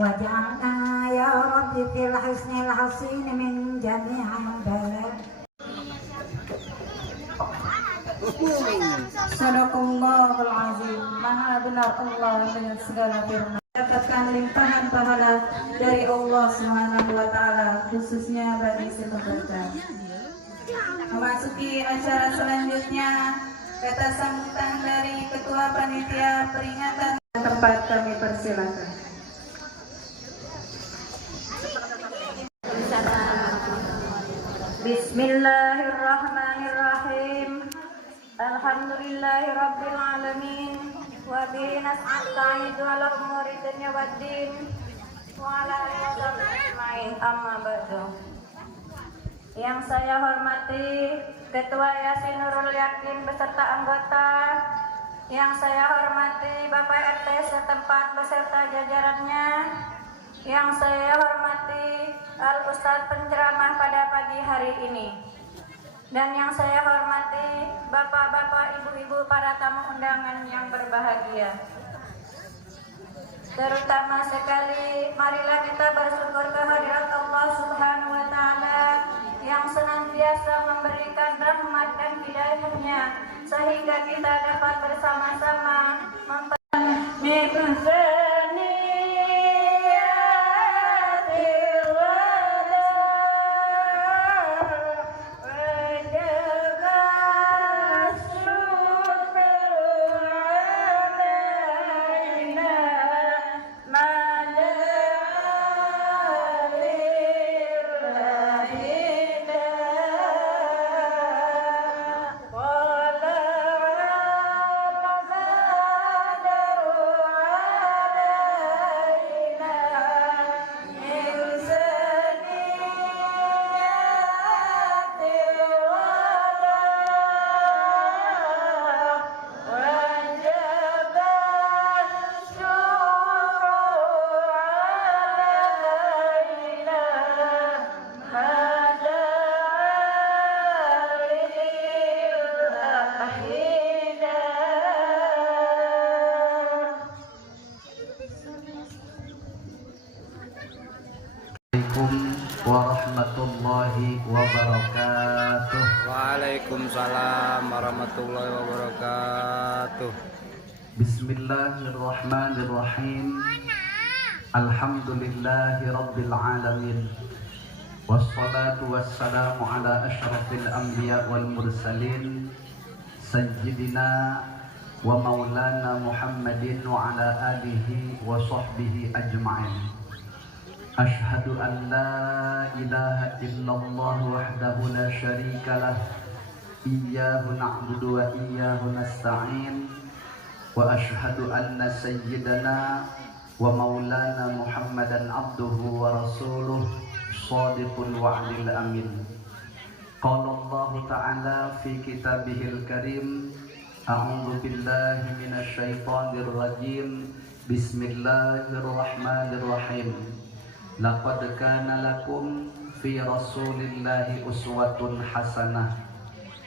وجعلنا يا رب في الحسن الحسين من جميع البلد. Sadaqallahul azim. Maha benar Allah dengan segala firman. Dapatkan limpahan pahala dari Allah Subhanahu wa taala, khususnya bagi si peserta. Memasuki acara selanjutnya, kata sambutan dari Ketua Panitia Peringatan tempat kami persilakan. Bismillahirrahmanirrahim. Alhamdulillahirabbil alamin wa bihi nasta'inu ala umuri dunya waddin wa ala alihi ajmain, amma ba'du. Yang saya hormati Ketua Yasin Nurul Yakin beserta anggota, yang saya hormati Bapak RT setempat beserta jajarannya, yang saya hormati Al Ustadz penceramah pada pagi hari ini, dan yang saya hormati bapak-bapak, ibu-ibu, para tamu undangan yang berbahagia. Terutama sekali, marilah kita bersyukur kehadirat Allah Subhanahu wa taala yang senantiasa memberikan rahmat dan hidayahnya sehingga kita dapat bersama-sama warahmatullahi wabarakatuh. Waalaikumsalam warahmatullahi wabarakatuh. Bismillahirrahmanirrahim. Alhamdulillahi rabbil alamin. Wassalatu wassalamu ala asyrafil anbiya wal mursalin sayyidina wa maulana Muhammadin wa ala alihi wa sahbihi ajma'in. Ashhadu an la ilaha illallah wahdahu la syarika lah. Iyyahu na'budu wa iyyahu nasta'in. Wa ashhadu anna sayyidana wa maulana Muhammadan abduhu wa rasuluh shadiqul wa'dil amin. Qala Allah ta'ala fi kitabihil karim. A'udzu billahi minasy syaithanir rajim. Bismillahirrahmanirrahim. Laqad kana lakum fi rasulillahi uswatun hasanah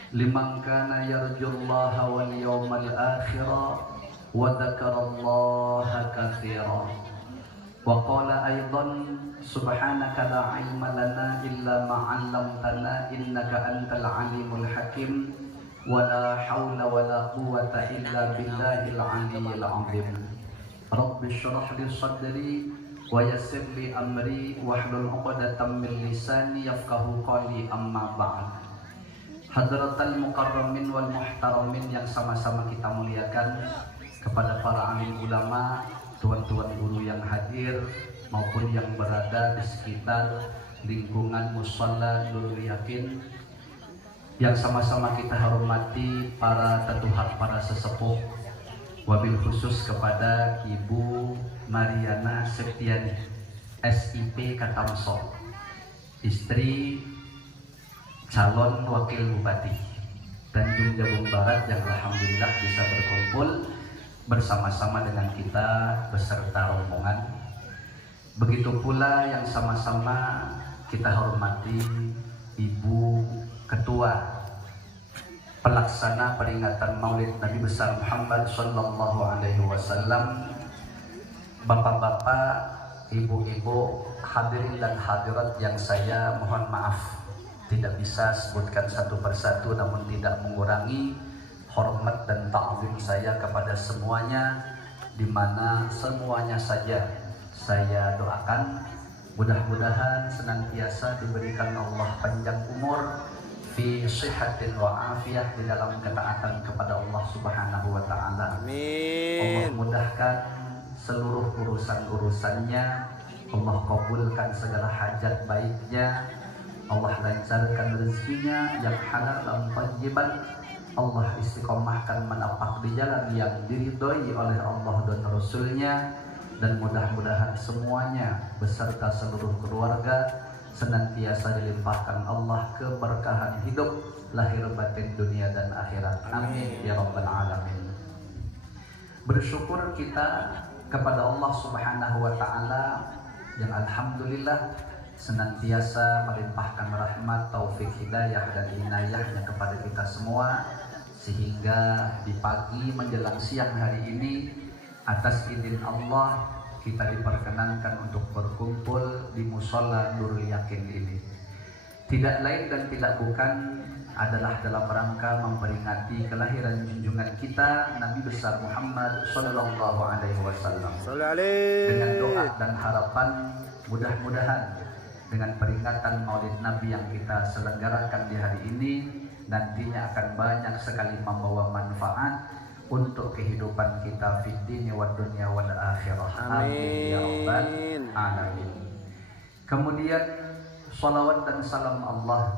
liman kana yarjullaha wal yawmal akhira wa dzakarallaha katsira. Wa qala aidan subhanaka la ilma lana illa ma 'allamtana innaka antal alimul hakim wa la haula wa la quwwata illa billahil aliyyil azim. Rabbi shrah li sadri wa yassir li amri wahlul 'uqdatam min lisani yafqahu qawli, amma ba'd. Hadratal mukarramin wal muhtaramin yang sama-sama kita muliakan, kepada para alim ulama, tuan-tuan guru yang hadir maupun yang berada di sekitar lingkungan mushola Nurul Yakin, yang sama-sama kita hormati para tetuhar, para sesepuh, wabil khusus kepada Ibu Mariana Septiani SIP Katamso, istri calon wakil bupati Tanjung Jabung Barat, yang alhamdulillah bisa berkumpul bersama-sama dengan kita beserta rombongan. Begitu pula yang sama-sama kita hormati Ibu Ketua Pelaksana peringatan Maulid Nabi besar Muhammad sallallahu alaihi wasallam, bapak-bapak, ibu-ibu, hadirin dan hadirat yang saya mohon maaf tidak bisa sebutkan satu persatu, namun tidak mengurangi hormat dan ta'zim saya kepada semuanya, di mana semuanya saja saya doakan mudah-mudahan senantiasa diberikan Allah panjang umur, fi sihatin wa afiyah, di dalam ketaatan kepada Allah Subhanahu wa taala. Amin. Allah mudahkan seluruh urusan-urusannya, Allah kabulkan segala hajat baiknya, Allah lancarkan rezekinya yang halal dan thayyiban, Allah istiqomahkan menapak di jalan yang diridhoi oleh Allah dan Rasulnya, dan mudah-mudahan semuanya beserta seluruh keluarga senantiasa dilimpahkan Allah keberkahan hidup lahir batin dunia dan akhirat. Amin ya rabbal alamin. Bersyukur kita kepada Allah Subhanahu wa taala yang alhamdulillah senantiasa melimpahkan rahmat, taufik, hidayah dan inayahnya kepada kita semua, sehingga di pagi menjelang siang hari ini atas izin Allah kita diperkenankan untuk berkumpul di mushola Nurul Yakin ini. Tidak lain dan tidak bukan adalah dalam rangka memperingati kelahiran junjungan kita Nabi besar Muhammad sallallahu alaihi wasallam. Dengan doa dan harapan mudah-mudahan dengan peringatan Maulid Nabi yang kita selenggarakan di hari ini nantinya akan banyak sekali membawa manfaat untuk kehidupan kita fid dunya wad dunya wal akhirah. Amin ya rabbal alamin. Kemudian salawat dan salam Allah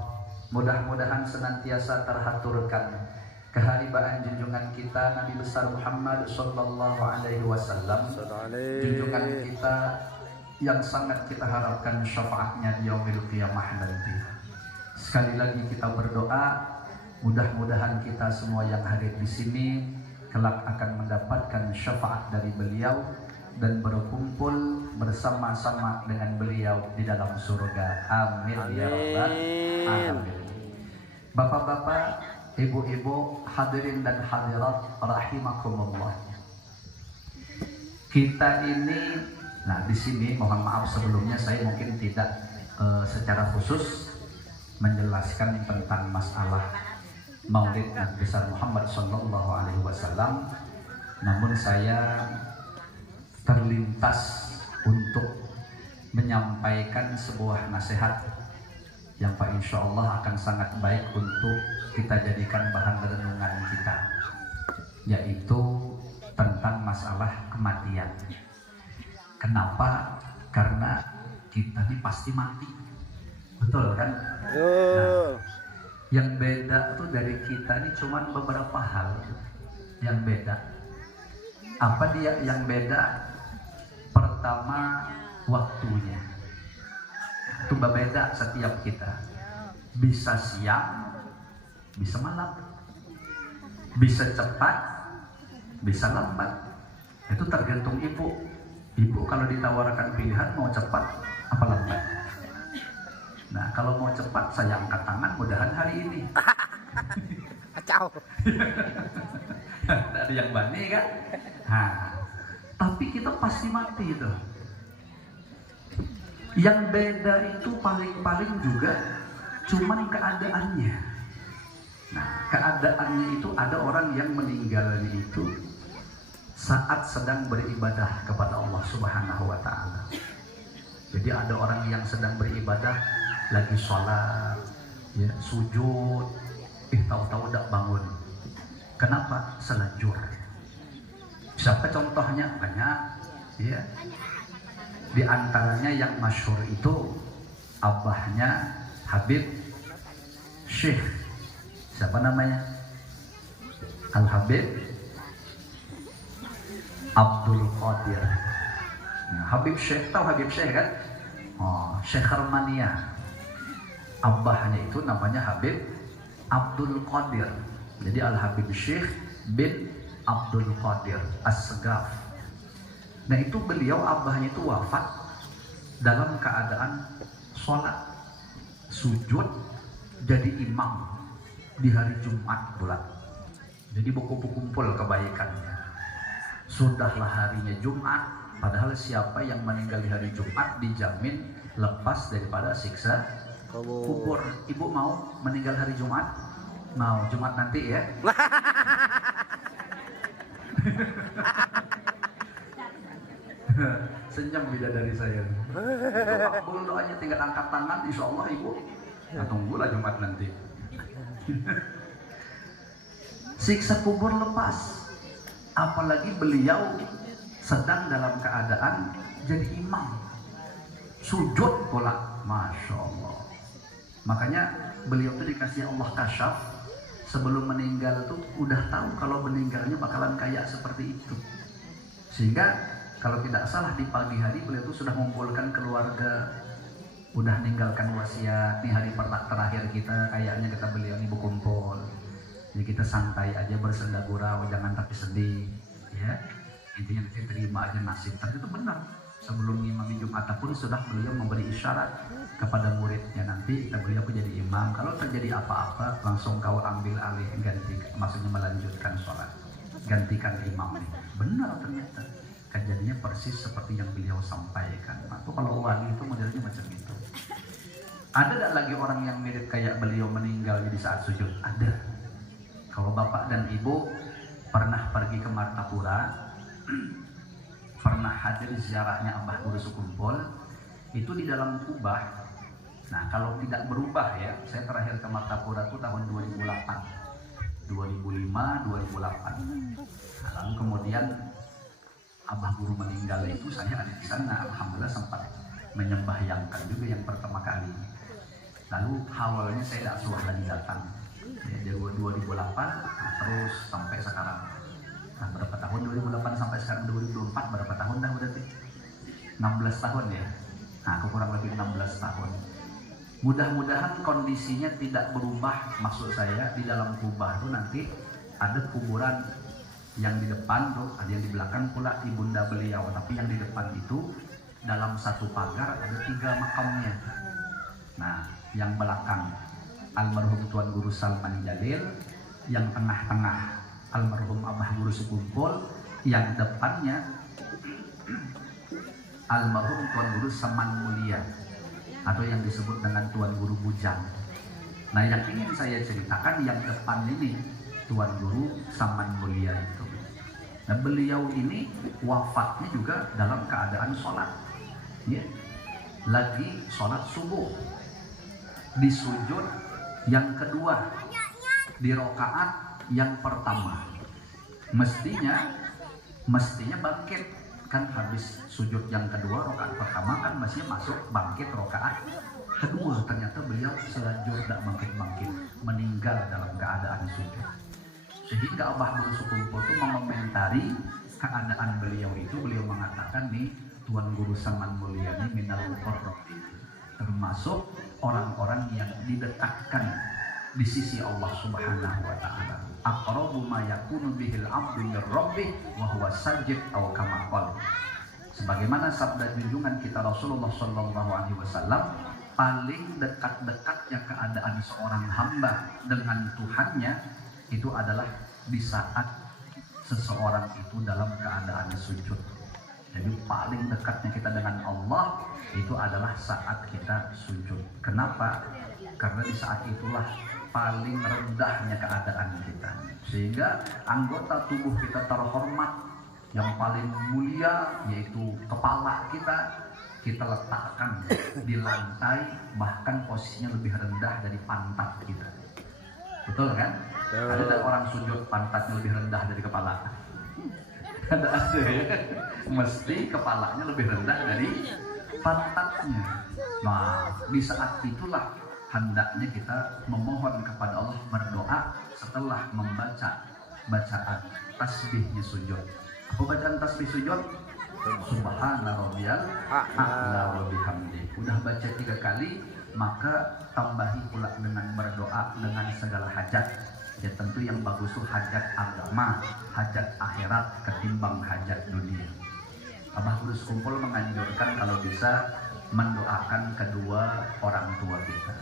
mudah-mudahan senantiasa terhaturkan keharibaan junjungan kita Nabi besar Muhammad sallallahu alaihi wasallam, junjungan kita yang sangat kita harapkan syafaatnya di yaumil qiyamah nanti. Sekali lagi kita berdoa mudah-mudahan kita semua yang hadir di sini kelak akan mendapatkan syafaat dari beliau dan berkumpul bersama-sama dengan beliau di dalam surga. Amin ya rabbal alamin. Bapak-bapak, ibu-ibu, hadirin dan hadirat rahimakumullah. Kita ini, nah di sini mohon maaf sebelumnya saya mungkin tidak secara khusus menjelaskan tentang masalah Maulid Nabi besar Muhammad Sallallahu Alaihi Wasallam, namun saya terlintas untuk menyampaikan sebuah nasihat yang Pak Insya Allah akan sangat baik untuk kita jadikan bahan renungan kita, yaitu tentang masalah kematian. Kenapa? Karena kita ini pasti mati, betul kan? Nah, yang beda tuh dari kita ini cuma beberapa hal yang beda. Apa dia yang beda? Pertama, waktunya. Itu berbeda setiap kita. Bisa siang, bisa malam. Bisa cepat, bisa lambat. Itu tergantung ibu. Ibu kalau ditawarkan pilihan mau cepat apa lambat. Nah, kalau mau cepat saya angkat tangan, mudahan hari ini. Kacau. Ada yang bani kan? Nah, tapi kita pasti mati itu. Yang beda itu paling-paling juga cuman keadaannya. Nah, keadaannya itu ada orang yang meninggalnya itu saat sedang beribadah kepada Allah Subhanahu wa Ta'ala. Jadi ada orang yang sedang beribadah, lagi sholat, ya, sujud, tahu-tahu udah bangun. Kenapa? Selajur. Siapa contohnya? Banyak, ya. Di antaranya yang masyhur itu abahnya Habib Syekh. Siapa namanya? Al-Habib Abdul Qadir. Nah, Habib Syekh, tahu Habib Syekh kan? Oh, Syekh Armania. Abahnya itu namanya Habib Abdul Qadir. Jadi Al-Habib Syekh bin Abdul Qadir As-Segaf. Nah, itu beliau abahnya itu wafat dalam keadaan sholat, sujud, jadi imam di hari Jumat pula. Jadi kumpul kebaikannya. Sudahlah harinya Jumat, padahal siapa yang meninggal di hari Jumat dijamin lepas daripada siksa kubur. Ibu mau meninggal hari Jumat? Mau Jumat nanti ya? Senyum bidadari saya. Makbul doanya, tinggal angkat tangan, insya Allah ibu. Nah, tunggulah Jumat nanti. Siksa kubur lepas. Apalagi beliau sedang dalam keadaan jadi imam, sujud pula, masya Allah. Makanya beliau tuh dikasih Allah kasyaf sebelum meninggal tuh udah tahu kalau meninggalnya bakalan kayak seperti itu. Sehingga kalau tidak salah di pagi hari beliau tuh sudah mengumpulkan keluarga, udah meninggalkan wasiat. Nih hari terakhir kita, kayaknya kata beliau nih berkumpul. Jadi kita santai aja, bersenda gurau, jangan tapi sedih, ya. Intinya nanti terima aja nasib. Tapi itu benar. Sebelum imam Jumat pun sudah beliau memberi isyarat kepada muridnya, nanti kita beliau jadi imam. Kalau terjadi apa-apa, langsung kau ambil alih, ganti, maksudnya melanjutkan sholat, gantikan imam ini. Benar ternyata. Kejadiannya persis seperti yang beliau sampaikan. Nah, itu kalau wali itu modelnya macam itu. Ada tak lagi orang yang mirip kayak beliau meninggal di saat sujud? Ada. Kalau bapak dan ibu pernah pergi ke Martapura, pernah hadir ziarahnya Abah Guru Sukumpul, itu di dalam kubah. Nah, kalau tidak berubah ya, saya terakhir ke Martapura itu tahun 2008, 2005, 2008. Nah, lalu kemudian Abah Guru meninggal itu saya ada di sana, alhamdulillah sempat menyembahyangkan juga yang pertama kali. Lalu awalnya saya tidak suah lagi datang. Ya, dari 2008 terus sampai sekarang. Nah, berapa tahun 2008 sampai sekarang 2024, berapa tahun dah berarti? 16 tahun ya. Nah, kurang lebih 16 tahun. Mudah-mudahan kondisinya tidak berubah. Maksud saya di dalam kubah itu nanti ada kuburan yang di depan tuh, ada yang di belakang pula ibunda beliau. Tapi yang di depan itu dalam satu pagar ada 3 makamnya. Nah, yang belakang almarhum Tuan Guru Salman Jalil, yang tengah-tengah almarhum Abah Guru Sukumpul, yang depannya almarhum Tuan Guru Saman Mulia atau yang disebut dengan Tuan Guru Bujang. Nah, yang ingin saya ceritakan yang depan ini, Tuan Guru Saman Mulia itu. Nah, beliau ini wafatnya juga dalam keadaan sholat, ya. Lagi sholat subuh, di sujud yang kedua, di rokaat yang pertama. Mestinya bangkit, kan habis sujud yang kedua, rokaat pertama kan mestinya masuk bangkit rokaat kedua. Ternyata beliau selanjur tidak bangkit, meninggal dalam keadaan sujud. Sehingga Abah Guru Sukumpul itu mengomentari keadaan beliau itu, beliau mengatakan nih, Tuan Guru Saman Mulia ini minal muqarrabin, termasuk orang-orang yang didekatkan di sisi Allah Subhanahu wa taala. Aqrabu ma yakunu bihil 'abdu min rabbih wa huwa sajid aw kama qala. Sebagaimana sabda junjungan kita Rasulullah sallallahu alaihi wasallam, paling dekat-dekatnya keadaan seorang hamba dengan Tuhannya itu adalah di saat seseorang itu dalam keadaan sujud. Jadi paling dekatnya kita dengan Allah itu adalah saat kita sujud. Kenapa? Karena di saat itulah paling rendahnya keadaan kita, sehingga anggota tubuh kita terhormat yang paling mulia yaitu kepala kita letakkan di lantai, bahkan posisinya lebih rendah dari pantat kita. Betul kan? Ada tak orang sujud pantatnya lebih rendah dari kepala? Ada ya. Mesti kepalanya lebih rendah dari pantatnya. Nah, di saat itulah hendaknya kita memohon kepada Allah, berdoa setelah membaca bacaan tasbihnya sujud. Apa bacaan tasbih sujud? Subhana rabbiyal a'la wa bihamdi. Udah baca 3 kali, maka tambahi pula dengan berdoa dengan segala hajat. Ya tentu yang bagus itu hajat agama, hajat akhirat ketimbang hajat dunia. Abah Guru Sukumpul menganjurkan kalau bisa mendoakan kedua orang tua kita.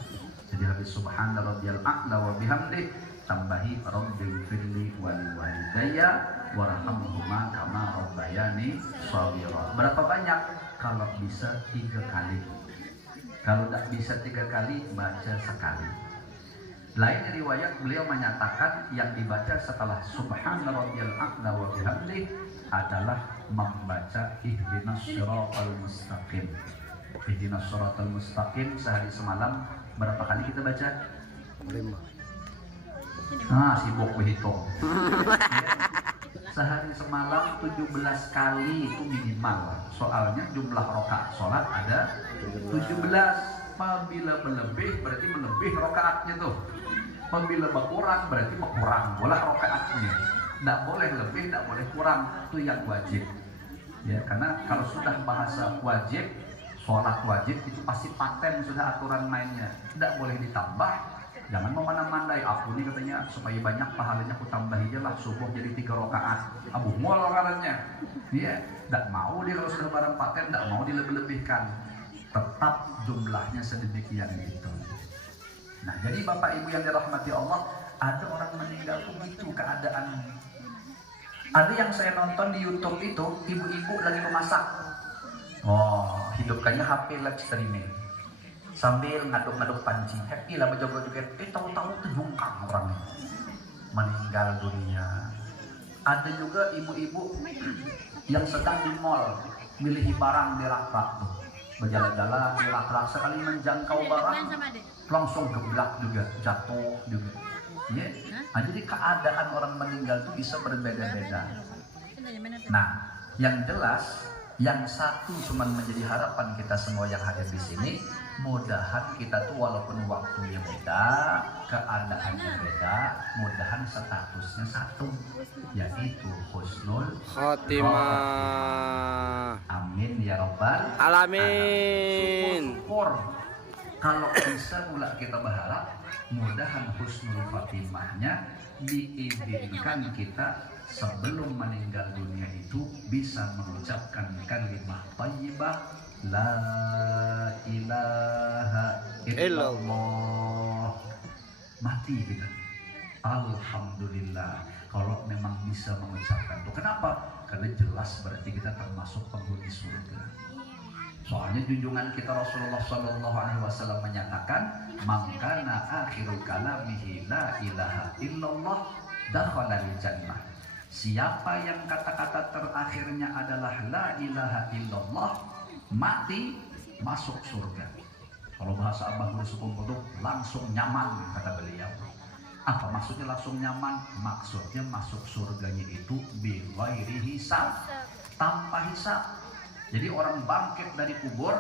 Jadi habis subhana rabbiyal a'la wa bihamdi, tambahi rabbil firli wal walidayya warhamhuma kama rabbayani shaghira. Berapa banyak? Kalau bisa 3 kali. Kalau tidak bisa 3 kali, baca sekali. Lain riwayat beliau menyatakan yang dibaca setelah subhana rabbiyal a'la wa bihamdi adalah membaca ihdinas siratal mustaqim. Ihdinas siratal mustaqim sehari semalam berapa kali kita baca? 5. Sibuk berhitung. Sehari semalam 17 kali itu minimal. Soalnya jumlah rakaat sholat ada 17. Apabila melebih berarti melebih rakaatnya tuh. Apabila berkurang berarti berkurang bola rakaatnya. Tidak boleh lebih, tidak boleh kurang. Itu yang wajib. Ya, karena kalau sudah bahasa wajib, sholat wajib itu pasti paten sudah aturan mainnya. Tidak boleh ditambah. Jangan memandai-mandai. Aku nih katanya supaya banyak pahalanya aku tambahin lah subuh jadi 3 rakaat. Abu mual karanya. Iya, tidak mau dia kalau sudah barang paten, tidak mau dilebih-lebihkan. Tetap jumlahnya sedemikian itu. Nah, jadi Bapak Ibu yang dirahmati Allah, ada orang meninggal begitu keadaan. Ada yang saya nonton di YouTube itu, ibu-ibu lagi memasak. Hidupkannya HP live streaming. Sambil ngaduk-ngaduk panci, happy lah berjoget-joget. Tahu-tahu terjungkang orangnya, meninggal dunia. Ada juga ibu-ibu yang sedang di mall milih barang di rak-rak tuh, berjalan-jalan di rak-rak, sekali menjangkau barang langsung geblak juga, jatuh juga. Ya? Nah, jadi keadaan orang meninggal itu bisa berbeda-beda. Nah, yang jelas, yang satu cuma menjadi harapan kita semua yang hadir di sini, mudahan kita tuh walaupun waktunya beda, keadaannya beda, mudahan statusnya satu, yaitu husnul khotimah. Amin ya rabbal alamin. Syukur. Kalau bisa pula kita berharap mudahan husnul khotimahnya diizinkan kita sebelum meninggal dunia itu bisa mengucapkan kalimat thayyibah la ilaha illallah. Mati kita, alhamdulillah kalau memang bisa mengucapkan itu. Kenapa? Karena jelas berarti kita termasuk penghuni surga. Soalnya junjungan kita Rasulullah Shallallahu Alaihi Wasallam menyatakan, "Mangkana akhiru kalamihi la ilaha illallah dakhala jannah." Siapa yang kata-kata terakhirnya adalah la ilaha illallah, mati masuk surga. Kalau bahasa Abah Guru Sukum Kuduk, langsung nyaman kata beliau. Apa maksudnya langsung nyaman? Maksudnya masuk surganya itu bighairi hisab, tanpa hisab. Jadi orang bangkit dari kubur,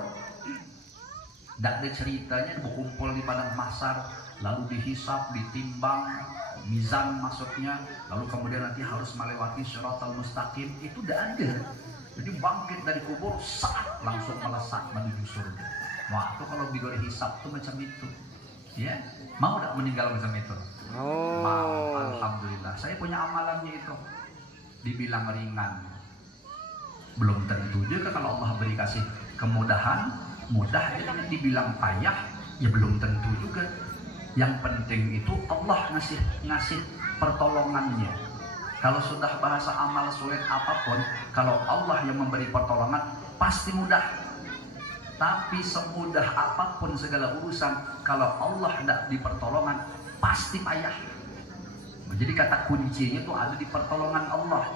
tidak ada ceritanya berkumpul di padang mahsyar, lalu dihisab, ditimbang, mizan maksudnya, lalu kemudian nanti harus melewati Shiratal Mustaqim, itu tidak ada. Jadi bangkit dari kubur, saat langsung melesat menuju surga. Wah, itu kalau bighairi hisab itu macam itu. Ya, mau tidak meninggal macam itu? Mau, alhamdulillah. Saya punya amalannya itu. Dibilang ringan, belum tentu juga kalau Allah beri kasih kemudahan, mudah. Jadi dibilang payah, ya belum tentu juga. Yang penting itu Allah ngasih pertolongannya. Kalau sudah bahasa amal sulit apapun, kalau Allah yang memberi pertolongan pasti mudah. Tapi semudah apapun segala urusan, kalau Allah tidak di pertolongan pasti payah. Jadi kata kuncinya itu ada di pertolongan Allah.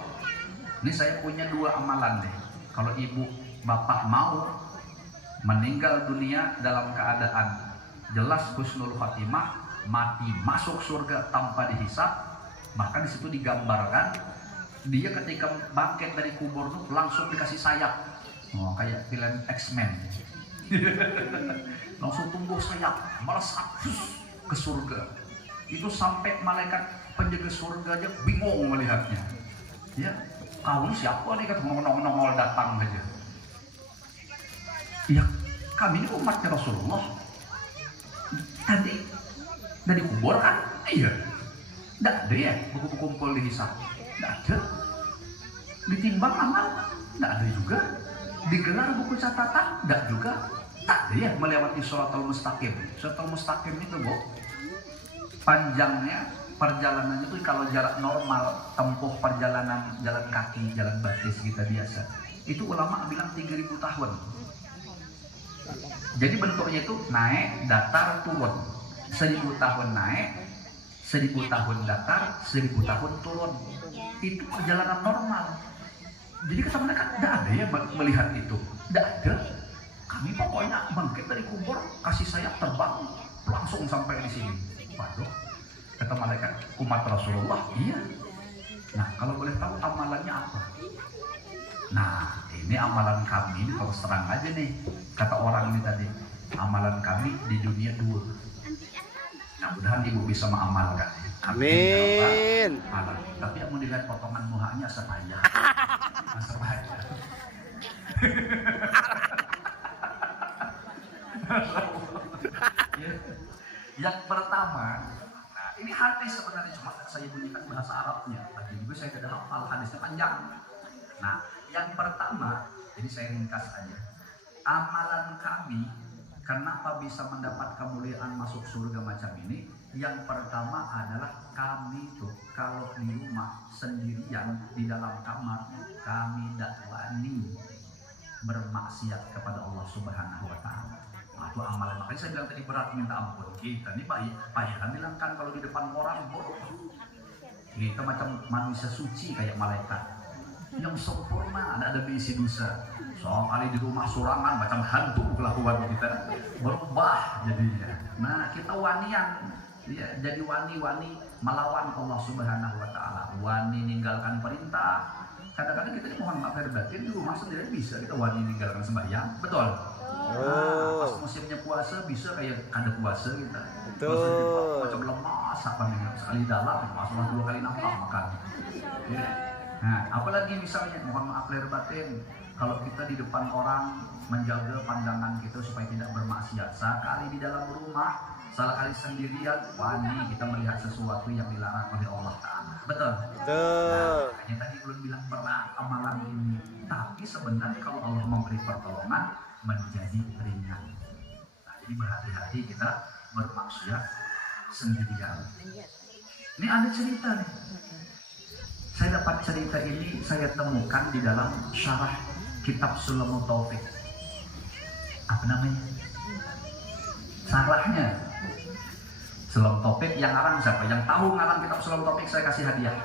Ini saya punya dua amalan deh. Kalau ibu bapak mau meninggal dunia dalam keadaan jelas husnul khatimah, mati masuk surga tanpa dihisab, maka di situ digambarkan dia ketika bangkit dari kubur itu langsung dikasih sayap. Oh, kayak film X-Men. Langsung tumbuh sayap, melesat ke surga. Itu sampai malaikat penjaga surga aja bingung melihatnya. Ya, kau siapa nih kata nongol datang saja. Ya, kami ini umatnya Rasulullah. Tadi dari kubur kan? Iya. Tidak ada ya buku kumpul dihisab. Tidak ada. Ditimbang amal? Tidak ada juga. Digelar buku catatan? Tidak juga. Tak ada ya melewati Shiratal Mustaqim. Shiratal Mustaqim itu bu, panjangnya perjalanannya itu kalau jarak normal tempuh perjalanan jalan kaki, jalan batis kita biasa, itu ulama bilang 3000 tahun. Jadi bentuknya itu naik, datar, turun. 1000 tahun naik, 1000 tahun datar, 1000 tahun turun. Itu perjalanan normal. Jadi kata mereka, tidak ada ya melihat itu. Tidak ada. Kami pokoknya bangkit dari kubur, kasih sayap terbang, langsung sampai di sini. Waduh, kata malaikat, umat Rasulullah, iya. Nah, kalau boleh tahu amalannya apa? Nah, ini amalan kami, ini terus terang aja nih. Kata orang ini tadi, amalan kami di dunia 2. Mudah-mudahan ibu bisa mengamalkan. Amin. Tapi yang mau dilihat potongan muhanya sepayah. Yang pertama, nah ini hadis sebenarnya, cuma saya bunyikan bahasa Arabnya. Tadi juga saya tidak hafal, hadisnya panjang. Nah, yang pertama, jadi saya ringkas aja. Amalan kami, kenapa bisa mendapat kemuliaan masuk surga macam ini? Yang pertama adalah kami tuh kalau di rumah sendirian di dalam kamar, kami tidak wani bermaksiat kepada Allah Subhanahu wa Ta'ala. Nah, itu amalan. Makanya saya bilang tadi berat minta ampun. Kita ini payah bilang kan kalau di depan orang bodoh. Kita macam manusia suci kayak malaikat yang sempurna, ada bisi dosa. Soalnya di rumah surangan macam hantu kelakuan kita, berubah jadinya. Nah, kita wanian, ya, jadi wani-wani melawan Allah Subhanahu wa Ta'ala, wani ninggalkan perintah. Kadang-kadang kita mohon maaf lahir batin di rumah sendiri bisa kita wani ninggalkan sembahyang, betul? Nah, pas musimnya puasa bisa kayak ada puasa kita. Betul. Macam lemas apa nih, sekali dalam, masalah 2 kali nafkah makan. Ya. Nah, apalagi misalnya mohon maaf lahir batin, kalau kita di depan orang menjaga pandangan kita supaya tidak bermaksiat. Sekali di dalam rumah, sekali sendirian, wani kita melihat sesuatu yang dilarang oleh Allah Ta'ala. Betul? Betul. Nah, hanya tadi belum bilang berat amalan ini. Tapi sebenarnya kalau Allah memberi pertolongan, menjadi ringan. Nah, jadi berhati-hati kita bermaksiat sendirian. Ini ada cerita nih. Saya dapat cerita ini saya temukan di dalam syarah kitab Sulamut Taufik. apa namanya? Sarahnya. Selom topik yang ngarang siapa? Yang tahu ngarang kitab Selom Topik saya kasih hadiah.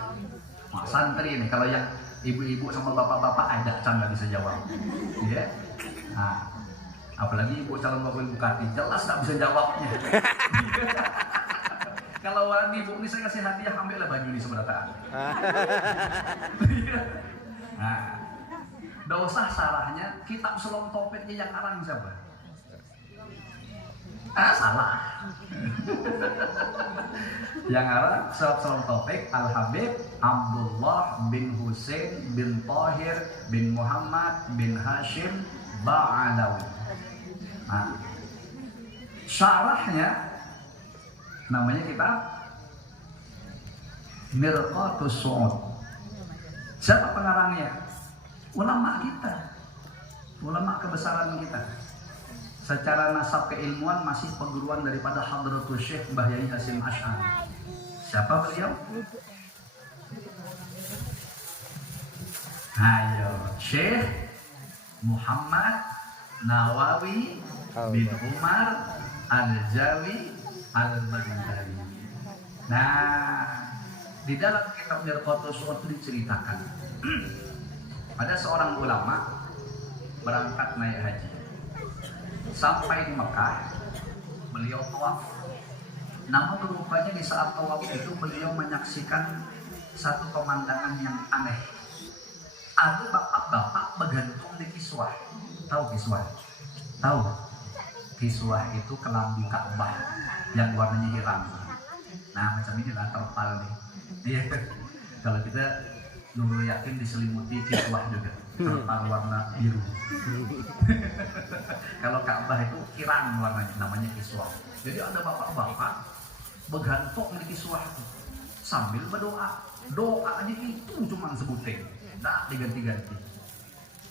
Mak santri ini, kalau yang ibu-ibu sama bapak-bapak ada can nggak bisa jawab. Ya. Nah, apalagi ibu calon wakil bupati jelas nggak bisa jawabnya. Kalau orang ibu ini saya kasih hadiah, ambillah baju di sebelah tangan. Nah, dosa salahnya kitab Selom Topiknya yang ngarang siapa? Salah. Yang ngarang Selom Topik Al-Habib Abdullah bin Husain bin Tahir bin Muhammad bin Hashim Ba'alawi. Nah, syarahnya namanya kitab Mirqatus Su'ud. Siapa pengarangnya? Ulama kita, ulama kebesaran kita. Secara nasab keilmuan masih perguruan daripada Hadratul Syekh Mbah Yai Hasyim Asy'ari. Siapa beliau? Ayo, Syekh Muhammad Nawawi bin Umar Al-Jawi Al-Bandari. Nah, di dalam kitab Mirqatus Su'ud diceritakan ada seorang ulama berangkat naik haji. Sampai di Mekah, beliau tawaf. Namun rupanya di saat tawaf itu beliau menyaksikan satu pemandangan yang aneh. Ada bapak-bapak bergantung di kiswah. Tahu kiswah? Tahu? Kiswah itu kelambu Ka'bah yang warnanya hitam. Nah, macam inilah terpal nih. Dia kalau kita dulu yakin diselimuti kiswah juga. Terpal warna biru. Kalau Ka'bah itu kirang warnanya, namanya kiswah. Jadi ada bapak-bapak bergantung di kiswah itu sambil berdoa. Doanya itu cuma sebutin, tidak diganti-ganti.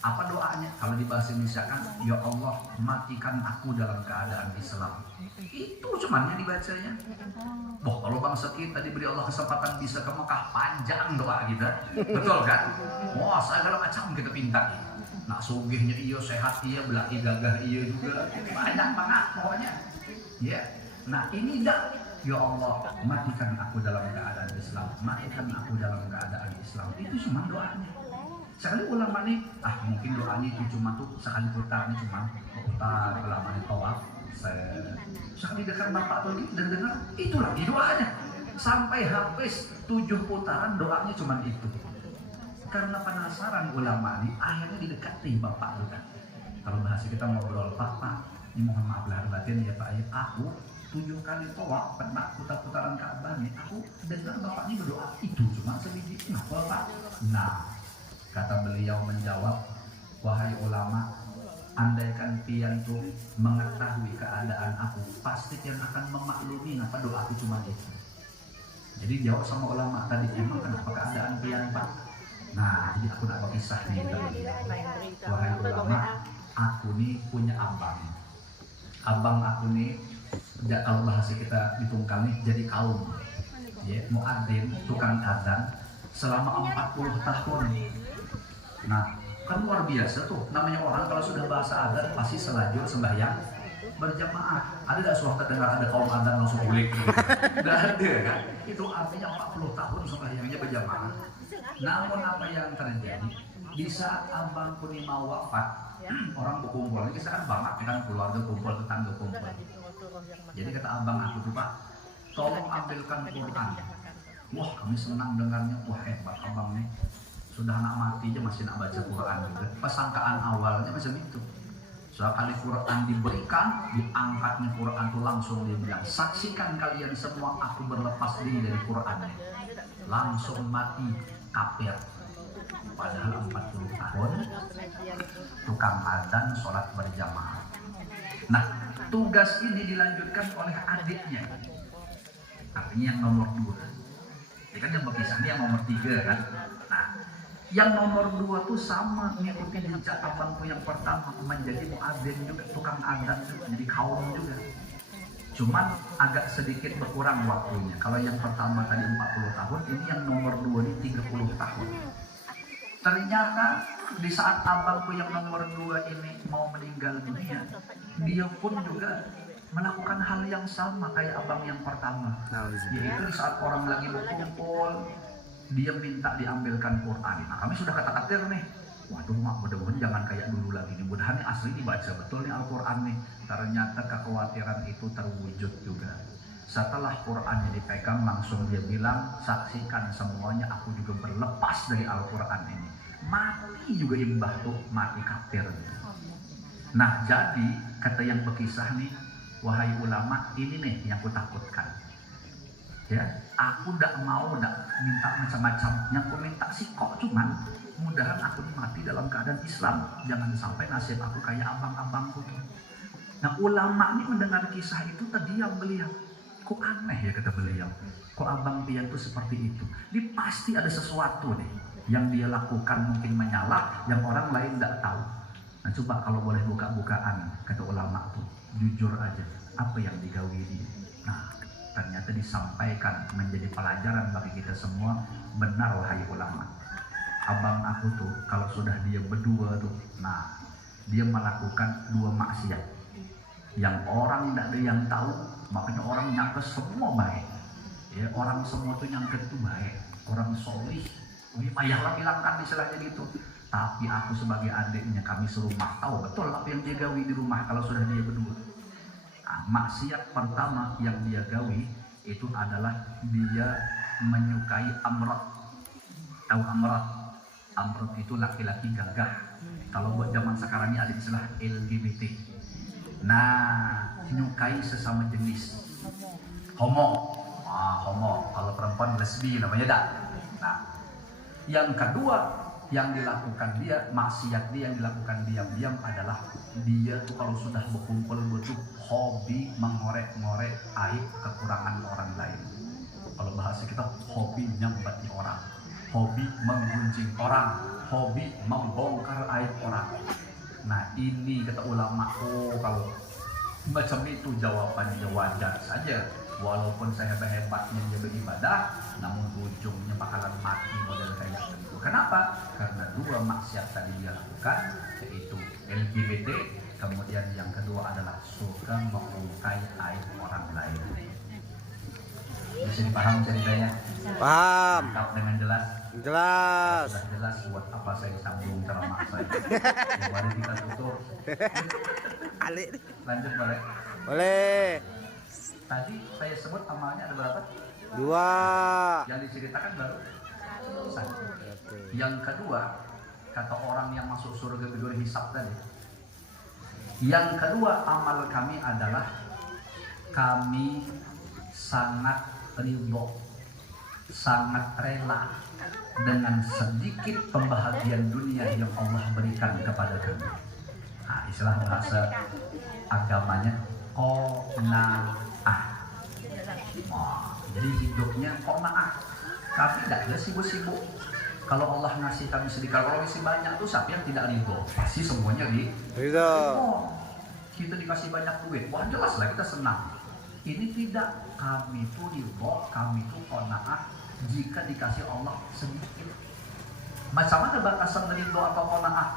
Apa doanya? Kalau di bahasa Indonesia kan, ya Allah matikan aku dalam keadaan Islam. Itu cuma yang dibacanya. Boh, kalau bangsa kita diberi Allah kesempatan bisa ke Mekah, panjang doa kita, betul kan? Wah, segala macam kita pintar. Nak sugihnya iya, sehat iya, belaki gagah iya juga, banyak banget pokoknya. Ya, nah ini dah. Ya Allah, matikan aku dalam keadaan Islam, matikan aku dalam keadaan Islam. Itu cuma doanya. Sekali ulama nih, mungkin doanya itu cuma tuh sekali putarnya cuma putar ulama nih tawaf. Sekali dekat bapak tuh dengar itu lagi doanya. Sampai habis 7 putaran doanya cuma itu. Karena penasaran ulama nih, akhirnya didekati bapak tuh kan. Kalau bahasa kita ngobrol, Pak, ini mohon maaf lahir batin ya Pak, aku 7 kali tawaf pernah putar-putaran Ka'bah nih, aku dengar bapak ini berdoa itu cuma sebiji. Kenapa Pak? Nah, kata beliau menjawab, wahai ulama, andaikan pian tuh mengetahui keadaan aku, pasti pian akan memaklumi apa doaku cuma itu. Jadi jawab sama ulama tadi, emang kenapa keadaan pian Pak? Nah, jadi aku nak kisah nih tadi. Wahai ulama, aku nih punya abang. Abang aku nih, kalau bahasa kita ditungkang nih, jadi kaum. Ya, muadzin, tukang adzan selama 40 tahun. Nah, kan luar biasa tuh. Namanya orang kalau sudah bahasa adzan pasti selajur sembahyang berjamaah. Ada nggak suara terdengar ada kaum adzan langsung bulik? Nggak ada kan? Itu artinya 40 tahun sembahyangnya berjamaah. Namun apa yang terjadi di saat abangku ini mau wafat, orang berkumpul. Ini kan banget kan keluarga kumpul, tetangga kumpul. Jadi kata abang aku tuh Pak, tolong ambilkan Quran. Wah kami senang dengarnya, wah hebat abang nih. Sudah anak mati aja masih nak baca Quran juga. Persangkaan awalnya macam itu. Sekali Quran diberikan, diangkatnya Quran itu langsung dia bilang, saksikan kalian semua aku berlepas diri dari Quran. Langsung mati kafir. Padahal 40 tahun tukang adzan sholat berjamaah. Nah, tugas ini dilanjutkan oleh adiknya. Artinya yang nomor 2. Ini kan yang berpisah, ini yang nomor 3 kan. Nah, yang nomor 2 tuh sama mengikuti jejak abangku yang pertama, menjadi muadzin juga, tukang adzan juga, jadi kaum juga. Cuman agak sedikit berkurang waktunya. Kalau yang pertama tadi 40 tahun, ini yang nomor 2 ini 30 tahun. Ternyata di saat abangku yang nomor 2 ini mau meninggal dunia, dia pun juga melakukan hal yang sama kayak abang yang pertama, yaitu di saat orang lagi berkumpul dia minta diambilkan Quran. Nah kami sudah kata-katir nih, waduh mak, mudah-mudahan jangan kayak dulu lagi nih, mudah-mudahan ini asli dibaca betul nih Al-Quran nih. Ternyata kekhawatiran itu terwujud juga. Setelah Qurannya dipegang, langsung dia bilang, saksikan semuanya, aku juga berlepas dari Al-Quran ini. Mati juga imbah tuh, mati kafir. Nah jadi kata yang berkisah nih, wahai ulama, ini nih yang ku takutkan. Ya, aku tidak mau minta macam-macam, yang ku minta sih kok cuman mudahan aku mati dalam keadaan Islam, jangan sampai nasib aku kayak abang-abangku tuh. Nah ulama ini mendengar kisah itu terdiam beliau. Kok aneh ya kata beliau, kok abang pian tuh seperti itu. Ini pasti ada sesuatu nih yang dia lakukan mungkin menyala, yang orang lain tidak tahu. Nah coba kalau boleh buka-bukaan kata ulama tuh, jujur aja apa yang digawi dia. Nah ternyata disampaikan menjadi pelajaran bagi kita semua. Benar wahai ulama, abang aku tuh kalau sudah dia berdua tuh, nah dia melakukan dua maksiat yang orang tidak ada yang tahu, makanya orang nyangka semua baik. Ya orang semua tuh nyangka itu baik, orang solih, payahlah hilangkan istilahnya gitu. Tapi aku sebagai adiknya, kami serumah tahu betul apa yang dia gawi di rumah kalau sudah dia berdua. Nah, maksiat pertama yang dia gawi itu adalah dia menyukai amrat. Tahu amrat? Amrat itu laki-laki gagah. Kalau buat zaman sekarang ini ada istilah LGBT. Nah, menyukai sesama jenis. Homo. Homo. Kalau perempuan lesbi namanya dah. Nah, yang kedua yang dilakukan dia, maksiat dia yang dilakukan diam-diam adalah dia tuh kalau sudah berkumpul butuh hobi mengorek-ngorek aib kekurangan orang lain. Kalau bahasa kita hobi nyambati orang, hobi menggunjing orang, hobi membongkar aib orang. Nah ini kata ulama, kalau macam itu jawabannya wajar saja. Walaupun saya hebatnya dia beribadah, namun ujungnya bakalan mati model kayak gitu. Kenapa? Karena dua maksiat tadi dia lakukan, yaitu LGBT, kemudian yang kedua adalah suka mengungkai aib orang lain. Bisa dipaham ceritanya? Paham. Lengkap dengan jelas? Jelas. Sudah jelas buat apa saya sambung ceramah saya. Mari kita tutup. Lanjut boleh? Boleh. Tadi saya sebut amalnya ada berapa? 2. Yang diceritakan baru 1. Yang kedua, kata orang yang masuk surga berdua hisab tadi. Yang kedua amal kami adalah kami sangat ridho, sangat rela dengan sedikit pembahagian dunia yang Allah berikan kepada kami. Nah, istilah bahasa agamanya qanaah. Jadi hidupnya qanaah. Kami tidak ada sibuk-sibuk. Kalau Allah ngasih kami sedikit, kalau ngasih banyak tuh siapa yang tidak ridho? Pasti semuanya ridho. Kita dikasih banyak duit, wah jelas lah kita senang. Ini tidak, kami tuh ridho, kami tuh qanaah jika dikasih Allah sedikit. Macam mana batasan ridho atau qanaah?